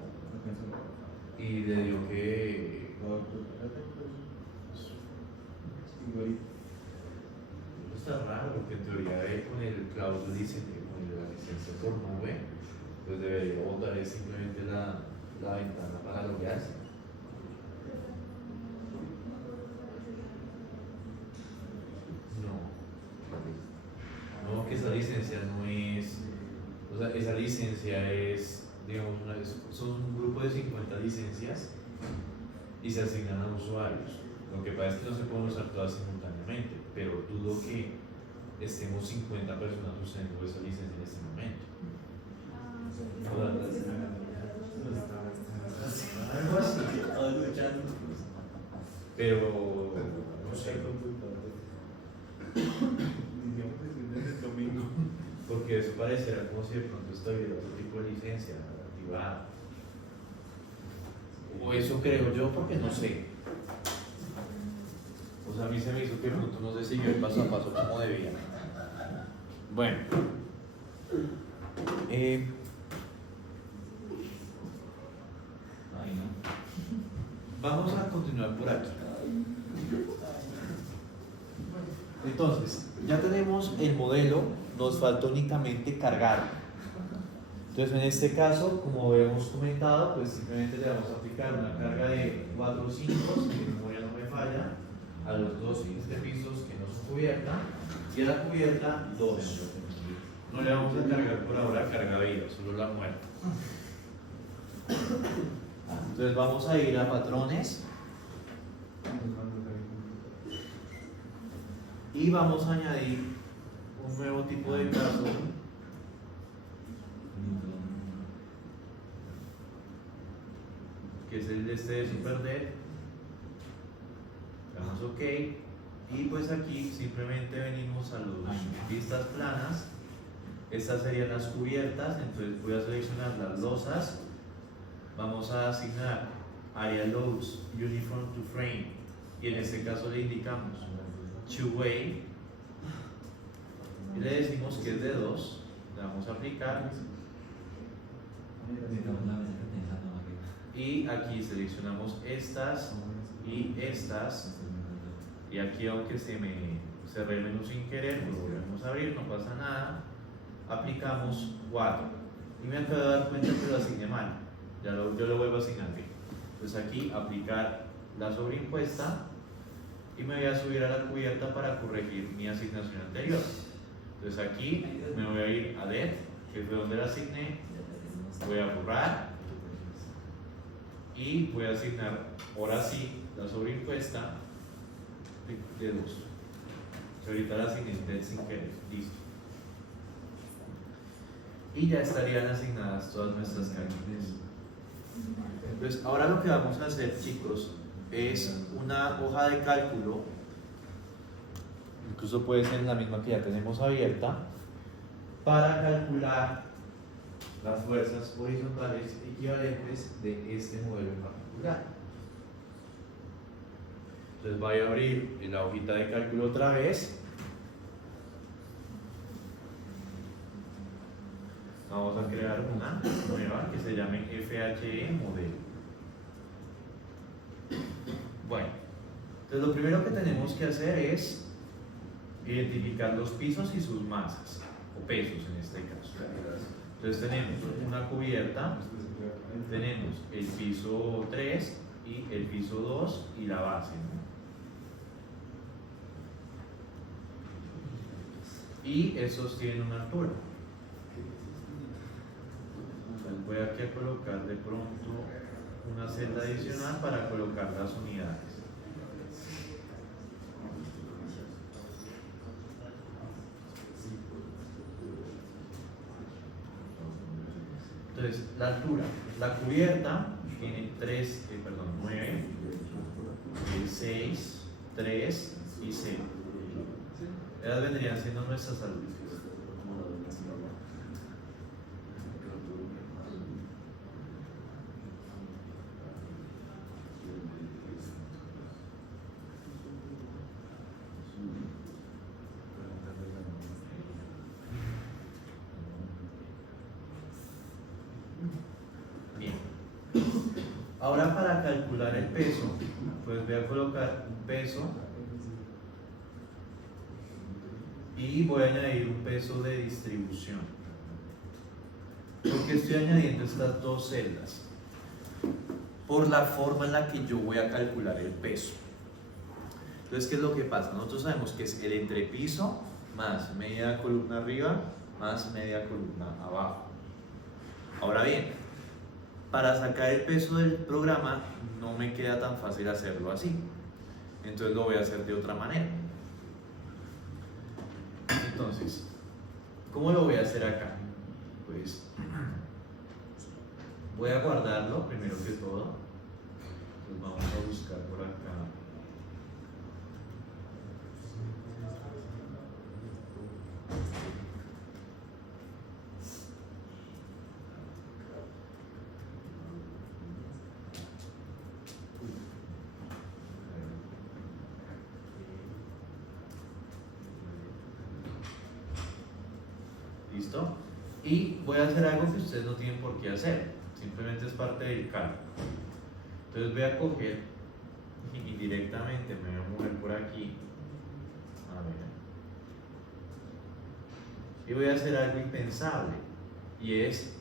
y le dio que está raro porque en teoría con el cloud dice que con la licencia por nube pues debería botar es simplemente la ventana para loguearse. No, que esa licencia no es, o sea, esa licencia es, digamos, son un grupo de 50 licencias y se asignan a usuarios. Lo que pasa es que no se pueden usar todas simultáneamente, pero dudo que estemos 50 personas usando esa licencia en este momento. Algo así. Pero, no sé. Porque eso parecerá como si de pronto estuviera otro tipo de licencia activada. O eso creo yo, porque no sé. O sea, a mí se me hizo que de pronto no se siguió el paso a paso como debía. Bueno. Vamos a continuar por aquí. Entonces, ya tenemos el modelo, nos falta únicamente cargar. Entonces, en este caso, como habíamos comentado, pues simplemente le vamos a aplicar una carga de 4 5, que en memoria no me falla, a los dos siguientes pisos que no son cubierta, y a la cubierta 2. No le vamos a cargar por ahora carga viva, solo la muerta. Entonces vamos a ir a patrones y vamos a añadir un nuevo tipo de caso que es el de este de SuperDev. Damos OK y pues aquí simplemente venimos a las vistas planas. Estas serían las cubiertas, entonces voy a seleccionar las losas. Vamos a asignar Area Loads Uniform to Frame y en este caso le indicamos Two-Way y le decimos que es de 2. Le vamos a aplicar y aquí seleccionamos estas y estas y aquí aunque se cerré el menú sin querer, lo volvemos a abrir, no pasa nada. Aplicamos 4 y me acabo de dar cuenta que lo asigné mal. Yo lo vuelvo a asignar bien. Entonces aquí aplicar la sobreimpuesta y me voy a subir a la cubierta para corregir mi asignación anterior. Entonces aquí me voy a ir a Dev, que fue donde la asigné, voy a borrar y voy a asignar ahora sí la sobreimpuesta de 2. Ahorita la asigné sin querer, listo. Y ya estarían asignadas todas nuestras cargas. Entonces, ahora lo que vamos a hacer, chicos, es una hoja de cálculo, incluso puede ser la misma que ya tenemos abierta, para calcular las fuerzas horizontales equivalentes de este modelo en particular. Entonces voy a abrir la hojita de cálculo otra vez. Vamos a crear una nueva que se llame FHE modelo. Bueno, entonces lo primero que tenemos que hacer es identificar los pisos y sus masas, o pesos en este caso. Entonces tenemos una cubierta, tenemos el piso 3 y el piso 2 y la base, ¿no? Y estos tienen una altura. Entonces voy aquí a colocar de pronto una celda adicional para colocar las unidades. Entonces, la altura, la cubierta tiene 9, 6, 3 y 0. Esas vendrían siendo nuestras alturas. Ahora para calcular el peso, pues voy a colocar un peso y voy a añadir un peso de distribución. ¿Por qué estoy añadiendo estas dos celdas? Por la forma en la que yo voy a calcular el peso. Entonces, ¿qué es lo que pasa? Nosotros sabemos que es el entrepiso más media columna arriba más media columna abajo. Ahora bien, para sacar el peso del programa no me queda tan fácil hacerlo así. Entonces lo voy a hacer de otra manera. Entonces, ¿cómo lo voy a hacer acá? Pues voy a guardarlo primero que todo. Pues vamos a buscar por acá. ¿Listo? Y voy a hacer algo que ustedes no tienen por qué hacer, simplemente es parte del cálculo. Entonces voy a coger y directamente me voy a mover por aquí, a ver, y voy a hacer algo impensable, y es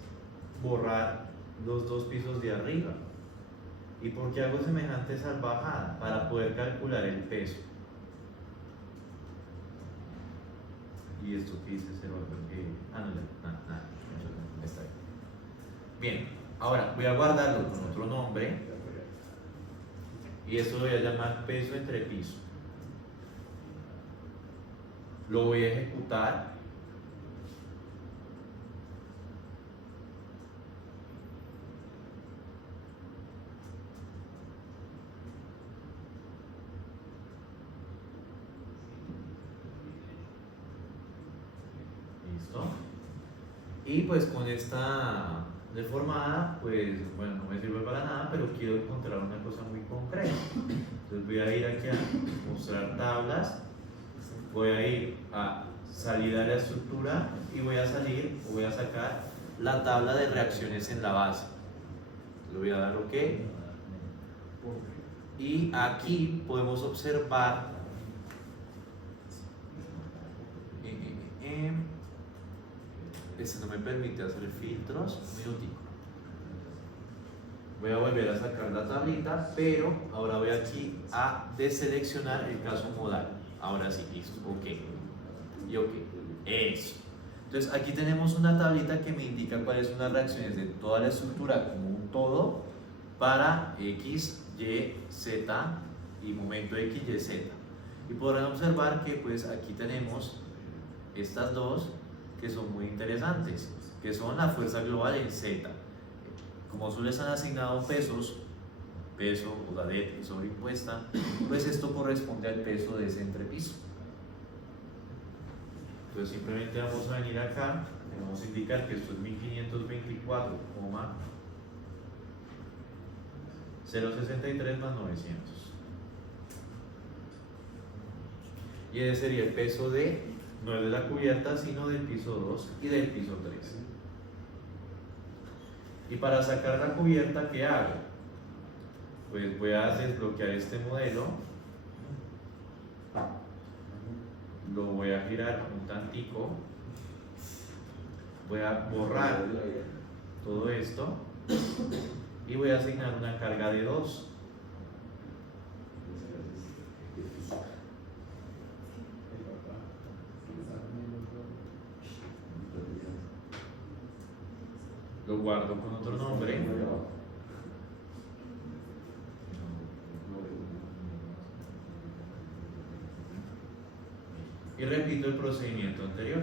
borrar los dos pisos de arriba. ¿Y por qué hago semejante salvajada? Para poder calcular el peso. Y esto que dice 0, porque... nada, está bien. Bien, ahora voy a guardarlo con otro nombre y esto lo voy a llamar peso entre piso. Lo voy a ejecutar. ¿Listo? Y pues con esta deformada, pues bueno, no me sirve para nada, pero quiero encontrar una cosa muy concreta. Entonces voy a ir aquí a mostrar tablas, voy a ir a salida de la estructura y voy a sacar la tabla de reacciones en la base. Le voy a dar OK. Y aquí podemos observar este no me permite hacer filtros. Un minutico. Voy a volver a sacar la tablita, pero ahora voy aquí a deseleccionar el caso modal. Ahora sí, listo. OK. Y OK. Eso. Entonces aquí tenemos una tablita que me indica cuáles son las reacciones de toda la estructura como un todo para X, Y, Z y momento X, Y, Z. Y podrán observar que pues aquí tenemos estas dos que son muy interesantes, que son la fuerza global en Z. Como solo les han asignado pesos, peso o la D sobreimpuesta, pues esto corresponde al peso de ese entrepiso. Entonces simplemente vamos a venir acá y vamos a indicar que esto es 1524,063 más 900. Y ese sería el peso de, no de la cubierta, sino del piso 2 y del piso 3. Y para sacar la cubierta, ¿qué hago? Pues voy a desbloquear este modelo, lo voy a girar un tantico, voy a borrar todo esto y voy a asignar una carga de 2. Lo guardo con otro nombre. Y repito el procedimiento anterior.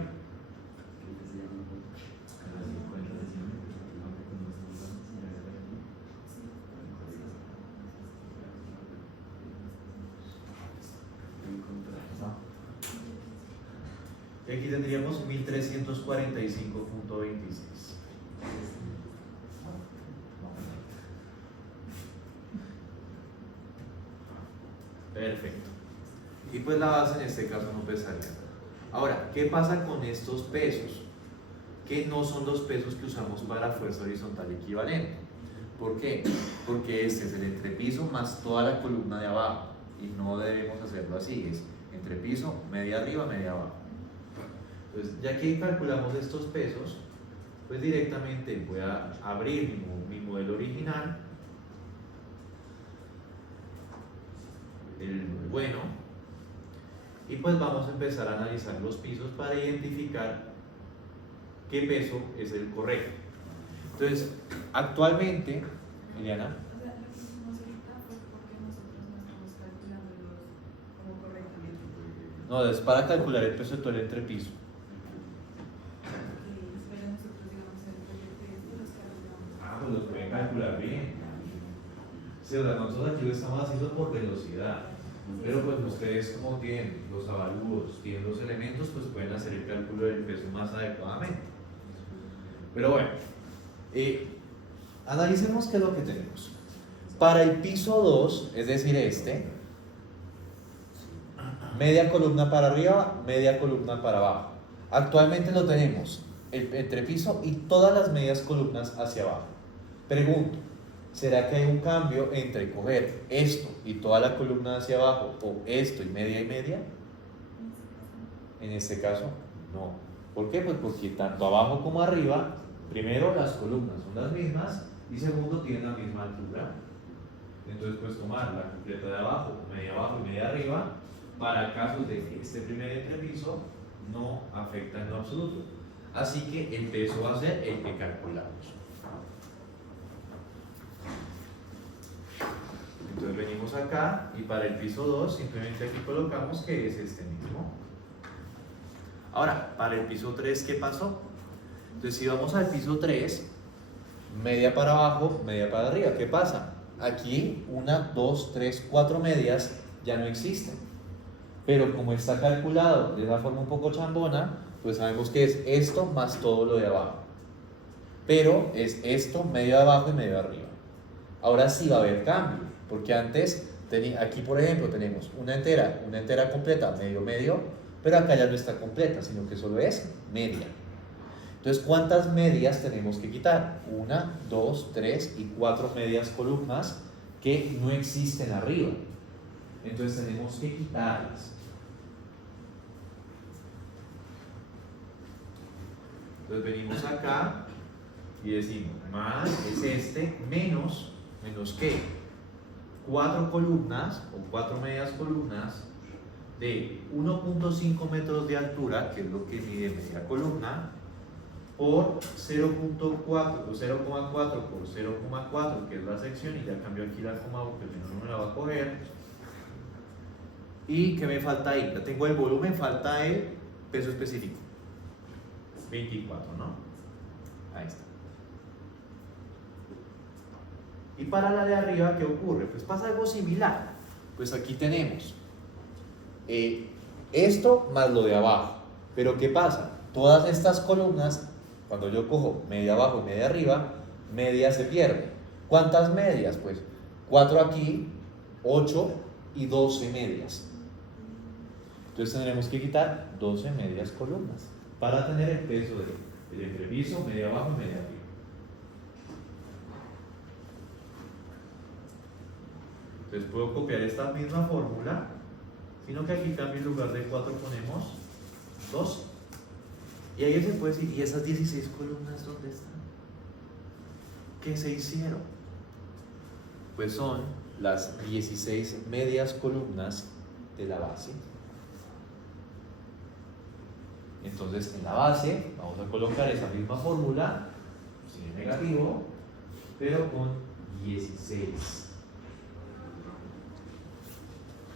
Y aquí tendríamos 1345,26. Perfecto. Y pues la base en este caso no pesaría. Ahora, ¿qué pasa con estos pesos? Que no son los pesos que usamos para fuerza horizontal equivalente. ¿Por qué? Porque este es el entrepiso más toda la columna de abajo y no debemos hacerlo así, es entrepiso, media arriba, media abajo. Entonces, ya que calculamos estos pesos, pues directamente voy a abrir mi modelo original, el bueno, y pues vamos a empezar a analizar los pisos para identificar qué peso es el correcto. Entonces, actualmente, Eliana. O sea, lo que hicimos ahorita fue porque nosotros no estamos calculándolos como correctamente. No, es para calcular el peso de todo el entrepiso. Pero nosotros, digamos, en el proyecto los calculamos. Ah, pues los pueden calcular bien. Sí, o sea, nosotros aquí lo estamos haciendo por velocidad. Pero pues ustedes, como tienen los avalúos, tienen los elementos, pues pueden hacer el cálculo del peso más adecuadamente. Pero bueno, analicemos qué es lo que tenemos. Para el piso 2, es decir, media columna para arriba, media columna para abajo. Actualmente lo tenemos, el entrepiso y todas las medias columnas hacia abajo. Pregunto, ¿será que hay un cambio entre coger esto y toda la columna hacia abajo o esto y media y media? En este caso, no. ¿Por qué? Pues porque tanto abajo como arriba, primero las columnas son las mismas y segundo tienen la misma altura. Entonces puedes tomar la completa de abajo y media arriba para casos de que este primer entrepiso no afecta en lo absoluto. Así que el peso va a ser el que calculamos. Entonces venimos acá y para el piso 2 simplemente aquí colocamos que es este mismo. Ahora, para el piso 3, ¿qué pasó? Entonces si vamos al piso 3, media para abajo, media para arriba, ¿qué pasa? Aquí 1, 2, 3, 4 medias ya no existen. Pero como está calculado de una forma un poco chambona, pues sabemos que es esto más todo lo de abajo. Pero es esto, medio de abajo y medio de arriba. Ahora sí va a haber cambio, porque antes, aquí por ejemplo tenemos una entera completa, medio, pero acá ya no está completa, sino que solo es media. Entonces, ¿cuántas medias tenemos que quitar? 1, 2, 3 y 4 medias columnas que no existen arriba. Entonces tenemos que quitarlas. Entonces venimos acá y decimos, más es menos ¿qué? 4 columnas o 4 medias columnas de 1.5 metros de altura, que es lo que mide media columna, por 0.4 o 0,4 por 0,4, que es la sección, y ya cambio aquí la coma porque si no, no me la va a coger. ¿Y qué me falta ahí? Ya tengo el volumen, falta el peso específico. 24, ¿no? Ahí está. Y para la de arriba, ¿qué ocurre? Pues pasa algo similar. Pues aquí tenemos esto más lo de abajo. Pero ¿qué pasa? Todas estas columnas, cuando yo cojo media abajo y media arriba, media se pierde. ¿Cuántas medias? Pues 4 aquí, 8 y 12 medias. Entonces tendremos que quitar 12 medias columnas para tener el peso del entrepiso, media abajo y media arriba. Entonces puedo copiar esta misma fórmula, sino que aquí cambio en lugar de 4 ponemos 12. Y ahí se puede decir, ¿y esas 16 columnas dónde están? ¿Qué se hicieron? Pues son las 16 medias columnas de la base. Entonces en la base vamos a colocar esa misma fórmula, sin negativo, pero con 16.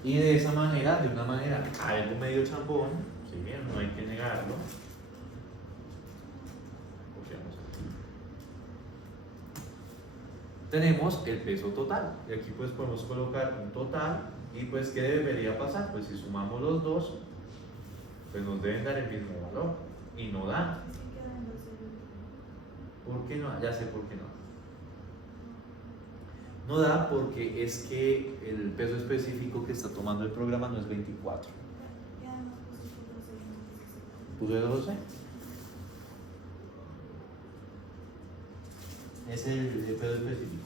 Y de esa manera, de una manera algo medio chambón, si bien no hay que negarlo, tenemos el peso total. Y aquí pues podemos colocar un total. Y pues ¿qué debería pasar? Pues si sumamos los dos, pues nos deben dar el mismo valor. Y no dan. ¿Por qué no? Ya sé por qué no. No da porque es que el peso específico que está tomando el programa no es 24. ¿Puse 12? Es el peso específico.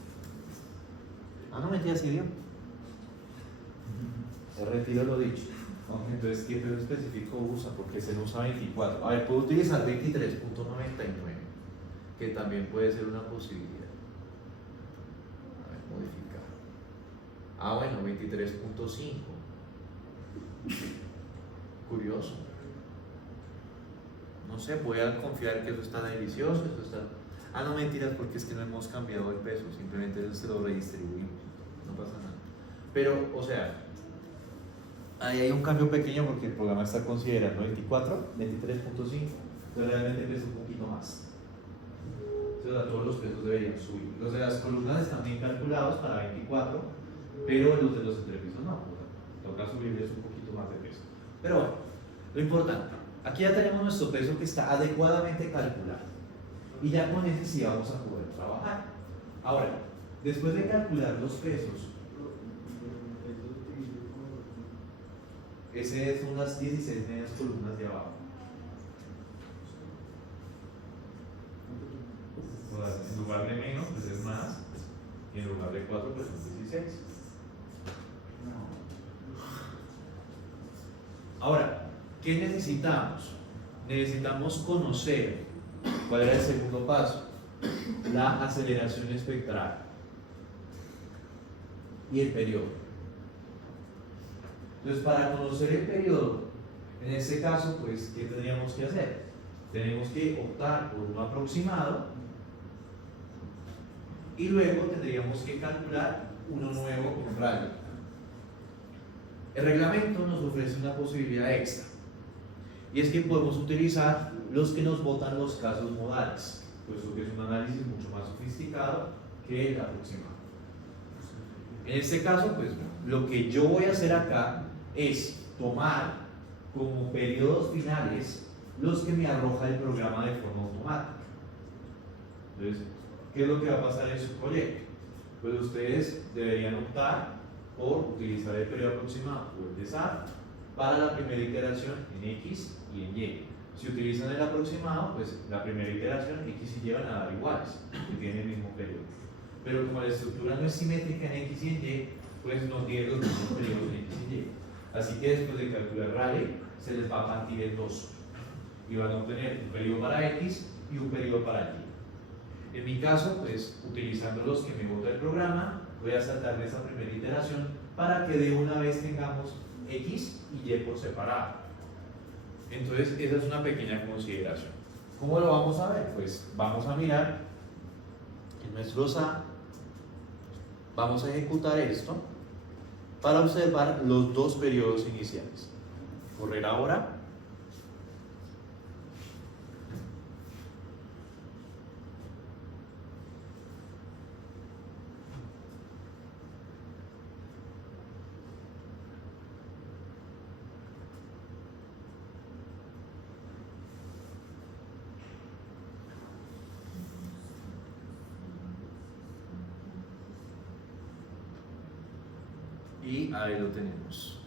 Ah, no, mentira, sí dio. Se retiro lo dicho. Entonces, ¿qué peso específico usa? Porque se no usa 24. A ver, puedo utilizar 23.99, que también puede ser una posibilidad. A ver, modificar. Ah, bueno, 23.5. Curioso. No sé, voy a confiar que eso está delicioso, eso está... Ah, no, mentiras, porque es que no hemos cambiado el peso, simplemente eso se lo redistribuimos, no pasa nada. Pero, o sea, ahí hay un cambio pequeño porque el programa está considerando 24, 23.5, entonces realmente pesa un poquito más. O sea, todos los pesos deberían subir. Los de las columnas están bien calculados para 24, pero los de los entrepisos no, o sea, toca subirles un poquito más de peso. Pero bueno, lo importante, aquí ya tenemos nuestro peso que está adecuadamente calculado. Y ya con ese sí vamos a poder trabajar. Ahora, después de calcular los pesos, esas son las 16 medias columnas de abajo. O sea, en lugar de menos, pues es más, y en lugar de 4, pues son 16. Ahora, ¿qué necesitamos? Necesitamos conocer cuál era el segundo paso, la aceleración espectral y el periodo. Entonces, para conocer el periodo, en este caso, pues, ¿qué tendríamos que hacer? Tenemos que optar por un aproximado y luego tendríamos que calcular uno nuevo con radio. El reglamento nos ofrece una posibilidad extra, y es que podemos utilizar los que nos botan los casos modales, puesto que es un análisis mucho más sofisticado que el aproximado. En este caso, pues lo que yo voy a hacer acá es tomar como periodos finales los que me arroja el programa de forma automática. Entonces, ¿qué es lo que va a pasar en su proyecto? Pues ustedes deberían optar por utilizar el periodo aproximado o el de SAT para la primera iteración en X y en Y. Si utilizan el aproximado, pues la primera iteración X y Y van a dar iguales, que tienen el mismo periodo. Pero como la estructura no es simétrica en X y en Y, pues no tiene los mismos periodos en X y Y. Así que después de calcular Rayleigh, se les va a partir en dos. Y van a obtener un periodo para X y un periodo para Y. En mi caso, pues utilizando los que me bota el programa, voy a saltar de esa primera iteración para que de una vez tengamos X y Y por separado. Entonces, esa es una pequeña consideración. ¿Cómo lo vamos a ver? Pues vamos a mirar en nuestro SA, vamos a ejecutar esto para observar los dos periodos iniciales. Correr ahora. Y ahí lo tenemos.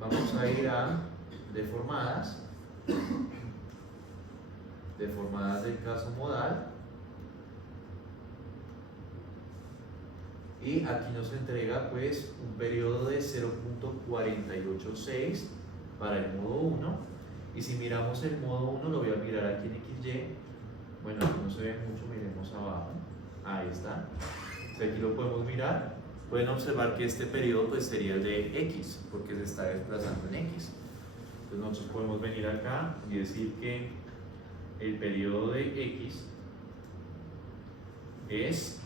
Vamos a ir a deformadas del caso modal, y aquí nos entrega pues un periodo de 0.486 para el modo 1. Y si miramos el modo 1, lo voy a mirar aquí en XY. Bueno, no se ve mucho, miremos abajo. Ahí está. Si aquí lo podemos mirar, pueden observar que este periodo pues sería el de X, porque se está desplazando en X. Entonces nosotros podemos venir acá y decir que el periodo de X es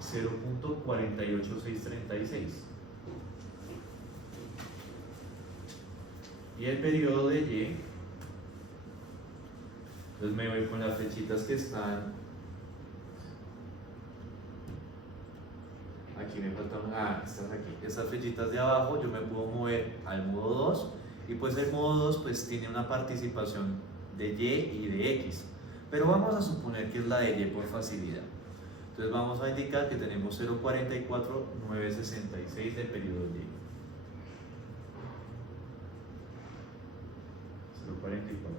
0.48636. Y el periodo de Y, entonces me voy con las flechitas que están aquí, me faltan, estas aquí, estas flechitas de abajo, yo me puedo mover al modo 2, y pues el modo 2 pues tiene una participación de Y y de X, pero vamos a suponer que es la de Y por facilidad. Entonces vamos a indicar que tenemos 0.44966 de periodo Y. 0.44.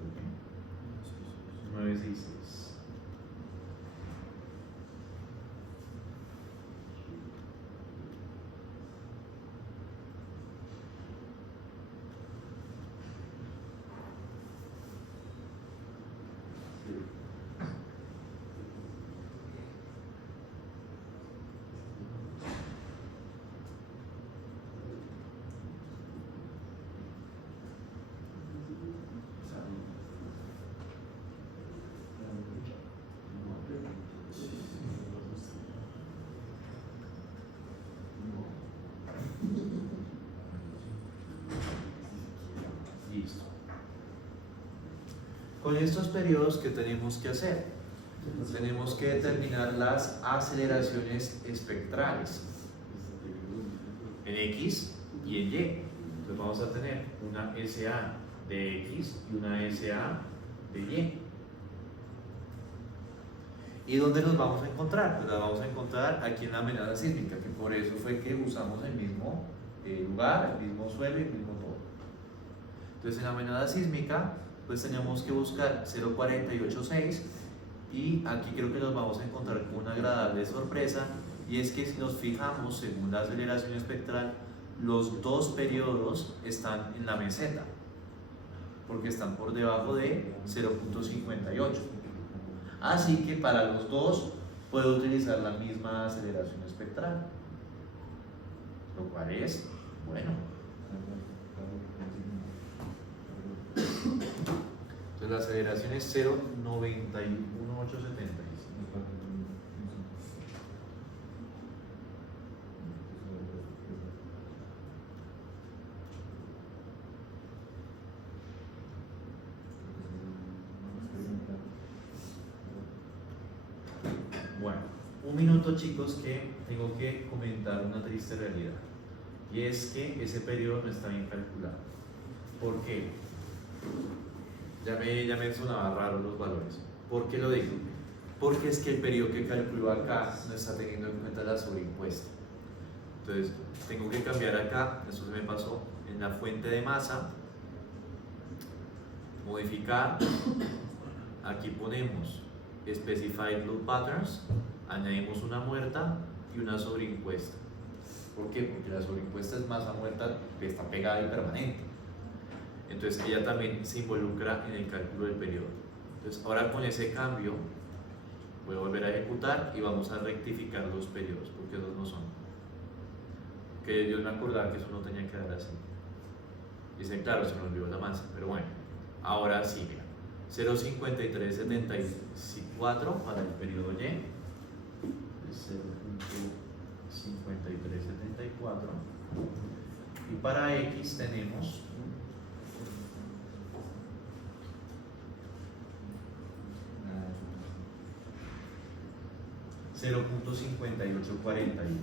Con estos periodos, ¿qué tenemos que hacer? Tenemos que determinar las aceleraciones espectrales en X y en Y. Entonces vamos a tener una SA de X y una SA de Y. ¿Y dónde nos vamos a encontrar? Pues las vamos a encontrar aquí en la amenaza sísmica, que por eso fue que usamos el mismo lugar, el mismo suelo y el mismo todo. Entonces en la amenaza sísmica pues teníamos que buscar 0.486 y aquí creo que nos vamos a encontrar con una agradable sorpresa, y es que si nos fijamos según la aceleración espectral, los dos periodos están en la meseta porque están por debajo de 0.58. Así que para los dos puedo utilizar la misma aceleración espectral, lo cual es bueno. Entonces la aceleración es 0.91875. Bueno, un minuto, chicos, que tengo que comentar una triste realidad, y es que ese periodo no está bien calculado. ¿Por qué? Ya me sonaba raro los valores. ¿Por qué lo digo? Porque es que el periodo que calculo acá no está teniendo en cuenta la sobreimpuesta. Entonces, tengo que cambiar acá, eso se me pasó, en la fuente de masa, modificar, aquí ponemos Specified Load Patterns, añadimos una muerta y una sobreimpuesta. ¿Por qué? Porque la sobreimpuesta es masa muerta que está pegada y permanente. Entonces ella también se involucra en el cálculo del periodo. Entonces ahora con ese cambio voy a volver a ejecutar y vamos a rectificar los periodos, porque esos no son. Que yo me acordaba que eso no tenía que dar así. Dice, claro, se me olvidó la masa, pero bueno, ahora sí, mira. 0.5374 para el periodo Y, 0.5374, y para X tenemos 0.5841.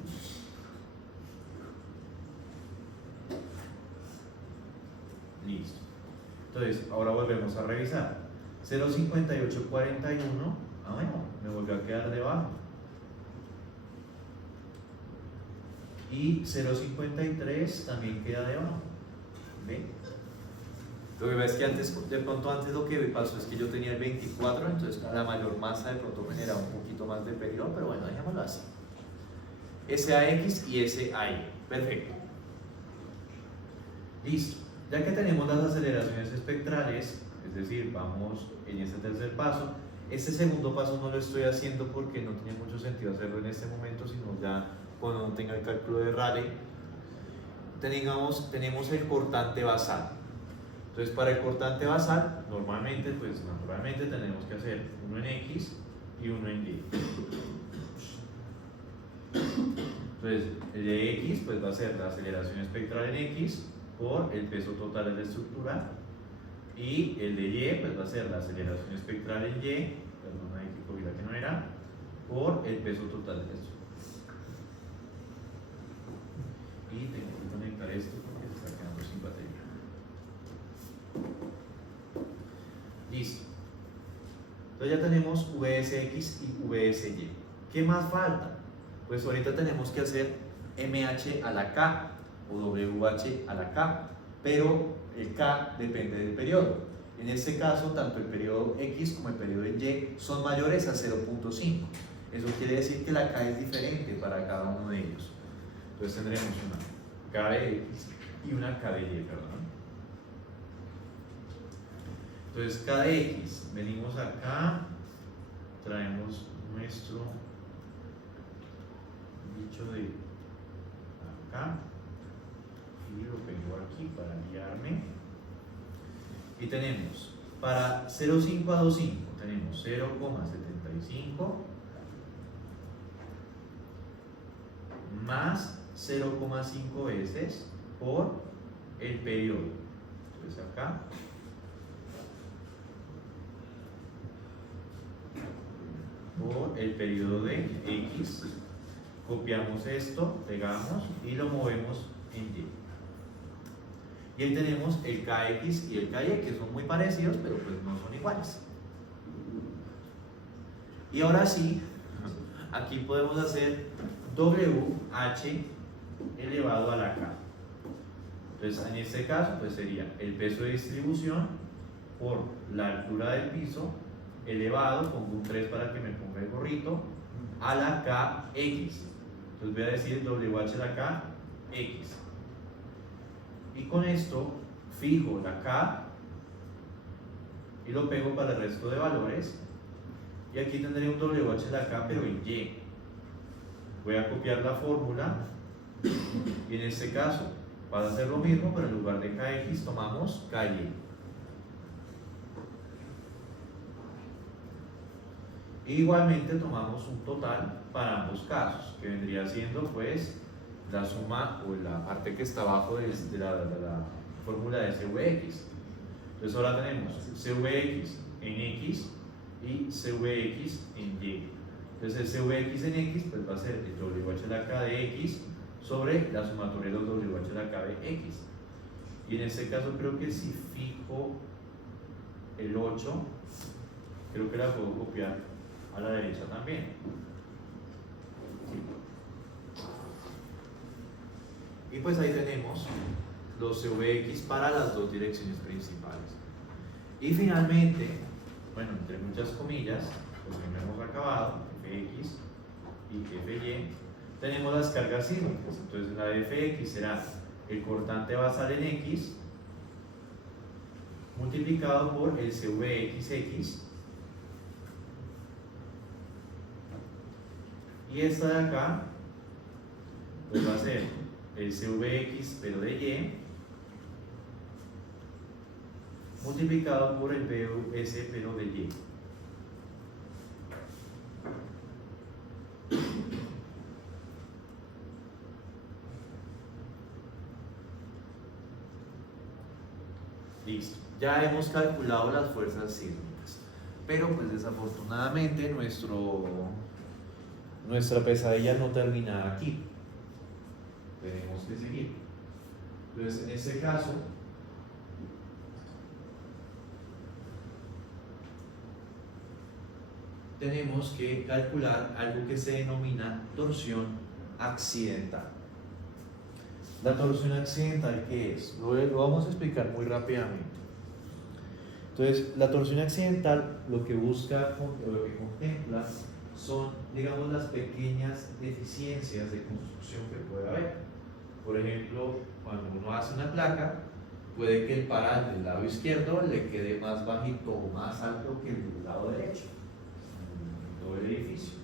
Listo. Entonces, ahora volvemos a revisar. 0.5841, bueno, me volvió a quedar debajo. Y 0.53 también queda debajo. ¿Ven? Lo que pasa es que antes, de pronto antes lo que me pasó es que yo tenía el 24, entonces la mayor masa de pronto generaba un poquito más de periodo, pero bueno, dejémoslo así. SAX y SAY. Perfecto. Listo. Ya que tenemos las aceleraciones espectrales, es decir, vamos en este tercer paso. Este segundo paso no lo estoy haciendo porque no tiene mucho sentido hacerlo en este momento, sino ya cuando no tenga el cálculo de Rayleigh. Tenemos el cortante basal. Entonces, para el cortante basal, normalmente tenemos que hacer uno en X y uno en Y. Entonces, el de X pues va a ser la aceleración espectral en X por el peso total de la estructura, y el de Y pues va a ser la aceleración espectral en Y, perdón, ahí que cogí la que no era, por el peso total de la estructura. Y tengo que conectar esto porque se está quedando sin batería. Listo. Entonces ya tenemos VSX y VSY. ¿Qué más falta? Pues ahorita tenemos que hacer MH a la K o WH a la K, pero el K depende del periodo. En este caso, tanto el periodo X como el periodo Y son mayores a 0.5. Eso quiere decir que la K es diferente para cada uno de ellos. Entonces tendremos una K de X y una K de Y, perdón. Entonces K de X, venimos acá, traemos nuestro bicho de acá y lo pego aquí para guiarme. Y tenemos para 0,5 a 2,5 tenemos 0,75 más 0,5 veces por el periodo. Entonces acá el periodo de X, copiamos esto, pegamos y lo movemos en Y. Y ahí tenemos el KX y el KY, que son muy parecidos, pero pues no son iguales. Y ahora sí, aquí podemos hacer WH elevado a la K. Entonces, en este caso, pues sería el peso de distribución por la altura del piso elevado, pongo un 3 para que me ponga el gorrito, a la KX. Entonces voy a decir WH a la KX. Y con esto fijo la K y lo pego para el resto de valores. Y aquí tendré un WH a la K, pero en Y. Voy a copiar la fórmula. Y en este caso, para hacer lo mismo, pero en lugar de KX tomamos KY. Igualmente tomamos un total para ambos casos, que vendría siendo pues la suma o la parte que está abajo de la fórmula de CVX. Entonces ahora tenemos CVX en X y CVX en Y. Entonces el CVX en X pues va a ser el WH a la K de X sobre la sumatoria de los WH a la K de X. Y en este caso creo que si fijo el 8, creo que la puedo copiar a la derecha también. Y pues ahí tenemos los CVX para las dos direcciones principales. Y finalmente, bueno, entre muchas comillas, pues no hemos acabado, FX y FY, tenemos las cargas sísmicas. Entonces la de FX será el cortante basal en X multiplicado por el CVXX. Y esta de acá, pues va a ser el CVX pero de Y multiplicado por el VS pero de Y. Listo. Ya hemos calculado las fuerzas sísmicas, pero pues desafortunadamente nuestra pesadilla no termina aquí. Tenemos que seguir. Entonces, en este caso, tenemos que calcular algo que se denomina torsión accidental. La torsión accidental, ¿qué es? Lo vamos a explicar muy rápidamente. Entonces, la torsión accidental lo que busca o lo que contempla son, digamos, las pequeñas deficiencias de construcción que puede haber. Por ejemplo, cuando uno hace una placa, puede que el paral del lado izquierdo le quede más bajito o más alto que el del lado derecho, en todo el edificio.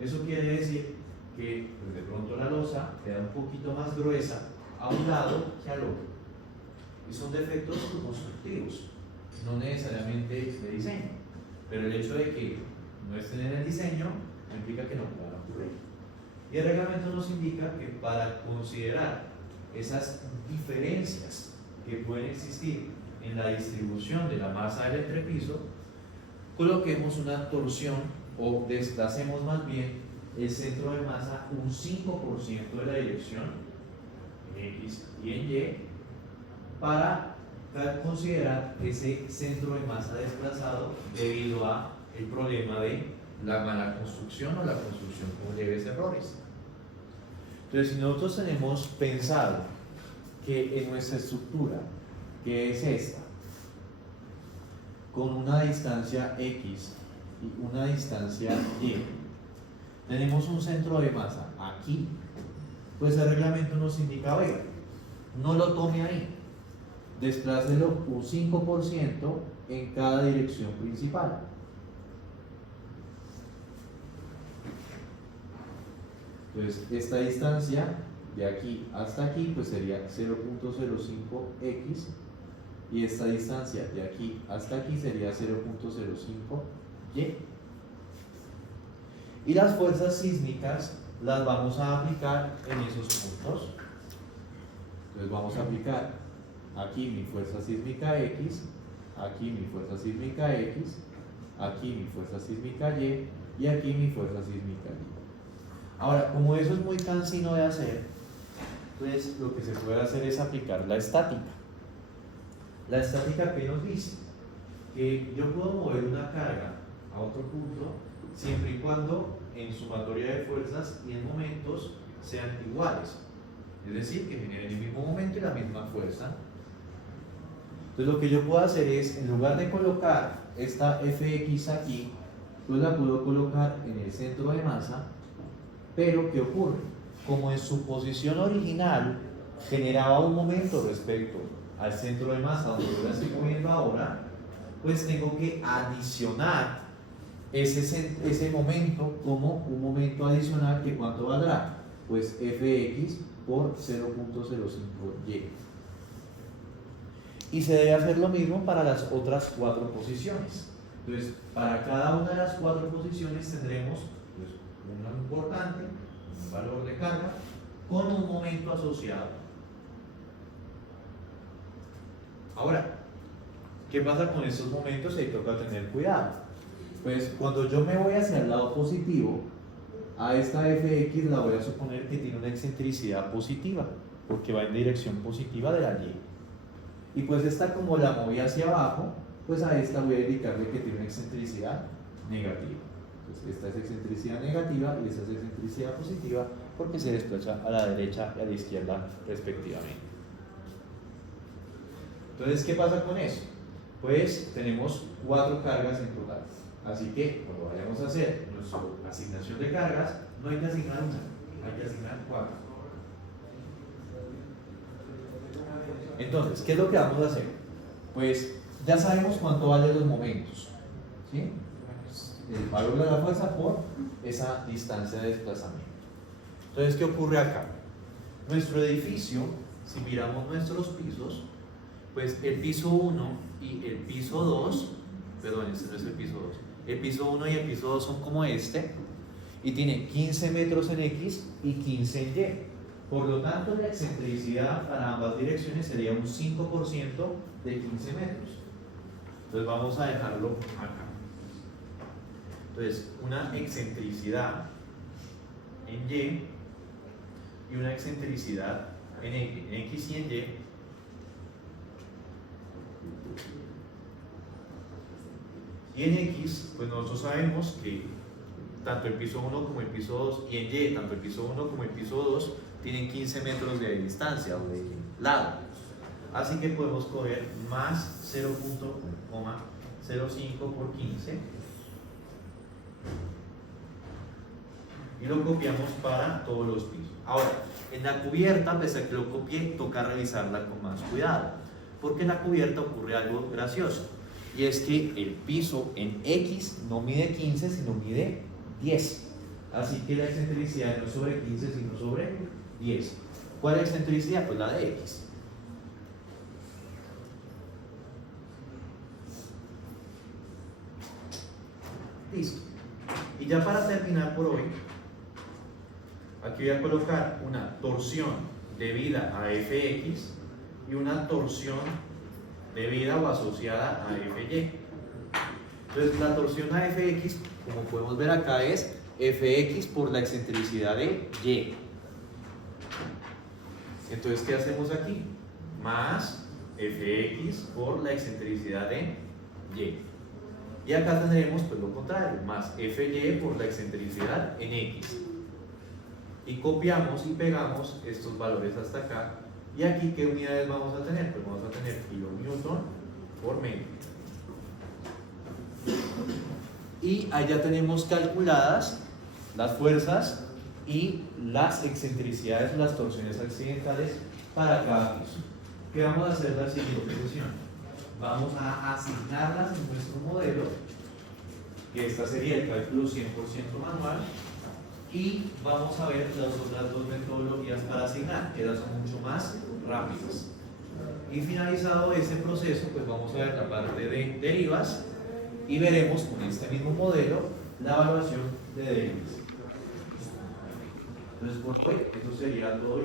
Eso quiere decir que pues, de pronto la losa queda un poquito más gruesa a un lado que al otro. Y son defectos constructivos, no necesariamente de diseño. Pero el hecho de que no estén en el diseño no implica que no puedan ocurrir. Y el reglamento nos indica que para considerar esas diferencias que pueden existir en la distribución de la masa del entrepiso, coloquemos una torsión o desplacemos más bien el centro de masa un 5% de la dirección en X y en Y para considerar ese centro de masa desplazado debido a el problema de la mala construcción o la construcción con leves errores. Entonces, si nosotros tenemos pensado que en nuestra estructura, que es esta, con una distancia X y una distancia Y, tenemos un centro de masa aquí, pues el reglamento nos indica, oiga, no lo tome ahí, desplácelo un 5% en cada dirección principal. Entonces, esta distancia de aquí hasta aquí pues sería 0.05x y esta distancia de aquí hasta aquí sería 0.05y. Y las fuerzas sísmicas las vamos a aplicar en esos puntos. Entonces vamos a aplicar aquí mi fuerza sísmica X, aquí mi fuerza sísmica X, aquí mi fuerza sísmica Y y aquí mi fuerza sísmica allí. Ahora, como eso es muy cansino de hacer, entonces lo que se puede hacer es aplicar la estática. La estática, ¿qué nos dice? Que yo puedo mover una carga a otro punto siempre y cuando en sumatoria de fuerzas y en momentos sean iguales. Es decir, que generen el mismo momento y la misma fuerza. Entonces lo que yo puedo hacer es, en lugar de colocar esta Fx aquí, pues la puedo colocar en el centro de masa, pero ¿qué ocurre? Como en su posición original generaba un momento respecto al centro de masa donde yo la estoy moviendo ahora, pues tengo que adicionar ese momento como un momento adicional que ¿cuánto valdrá? Pues Fx por 0.05y. Y se debe hacer lo mismo para las otras 4 posiciones. Entonces, para cada una de las 4 posiciones tendremos pues, uno importante, un valor de carga, con un momento asociado. Ahora, ¿qué pasa con estos momentos? Ahí toca tener cuidado. Pues cuando yo me voy hacia el lado positivo, a esta Fx la voy a suponer que tiene una excentricidad positiva, porque va en dirección positiva de la Y. Y pues esta, como la moví hacia abajo, pues a esta voy a indicarle que tiene una excentricidad negativa. Entonces esta es excentricidad negativa y esta es excentricidad positiva porque se desplaza a la derecha y a la izquierda respectivamente. Entonces, ¿qué pasa con eso? Pues tenemos 4 cargas en total. Así que cuando vayamos a hacer nuestra asignación de cargas, no hay que asignar una, hay que asignar 4. Entonces, ¿qué es lo que vamos a hacer? Pues ya sabemos cuánto valen los momentos, ¿sí? El valor de la fuerza por esa distancia de desplazamiento. Entonces, ¿qué ocurre acá? Nuestro edificio, si miramos nuestros pisos, pues el piso 1 y el piso 2, perdón, este no es el piso 2, el piso 1 y el piso 2 son como este, y tiene 15 metros en X y 15 en Y. Por lo tanto, la excentricidad para ambas direcciones sería un 5% de 15 metros. Entonces vamos a dejarlo acá. Entonces, una excentricidad en Y y una excentricidad en X y en Y. Y en X, pues nosotros sabemos que tanto el piso 1 como el piso 2, y en Y, tanto el piso 1 como el piso 2, tienen 15 metros de distancia o de lado. Así que podemos coger más 0.05 por 15 y lo copiamos para todos los pisos. Ahora, en la cubierta, pese a que lo copié, toca revisarla con más cuidado, porque en la cubierta ocurre algo gracioso, y es que el piso en X no mide 15, sino mide 10. Así que la excentricidad no es sobre 15, sino sobre 10. ¿Cuál es la excentricidad? Pues la de X. Listo. Y ya para terminar por hoy, aquí voy a colocar una torsión debida a Fx y una torsión debida o asociada a Fy. Entonces la torsión a Fx, como podemos ver acá, es Fx por la excentricidad de Y. Entonces, ¿qué hacemos aquí? Más Fx por la excentricidad de Y. Y acá tendremos pues lo contrario, más Fy por la excentricidad en X. Y copiamos y pegamos estos valores hasta acá. Y aquí, ¿qué unidades vamos a tener? Pues vamos a tener kilonewton por metro. Y allá tenemos calculadas las fuerzas y las excentricidades o las torsiones accidentales para cada piso. ¿Qué vamos a hacer en la siguiente sesión? Vamos a asignarlas en nuestro modelo, que esta sería el cálculo 100% manual, y vamos a ver las otras 2 metodologías para asignar, que las son mucho más rápidas. Y finalizado ese proceso, pues vamos a ver la parte de derivas y veremos con este mismo modelo la evaluación de derivas. Entonces, por hoy, eso sería todo.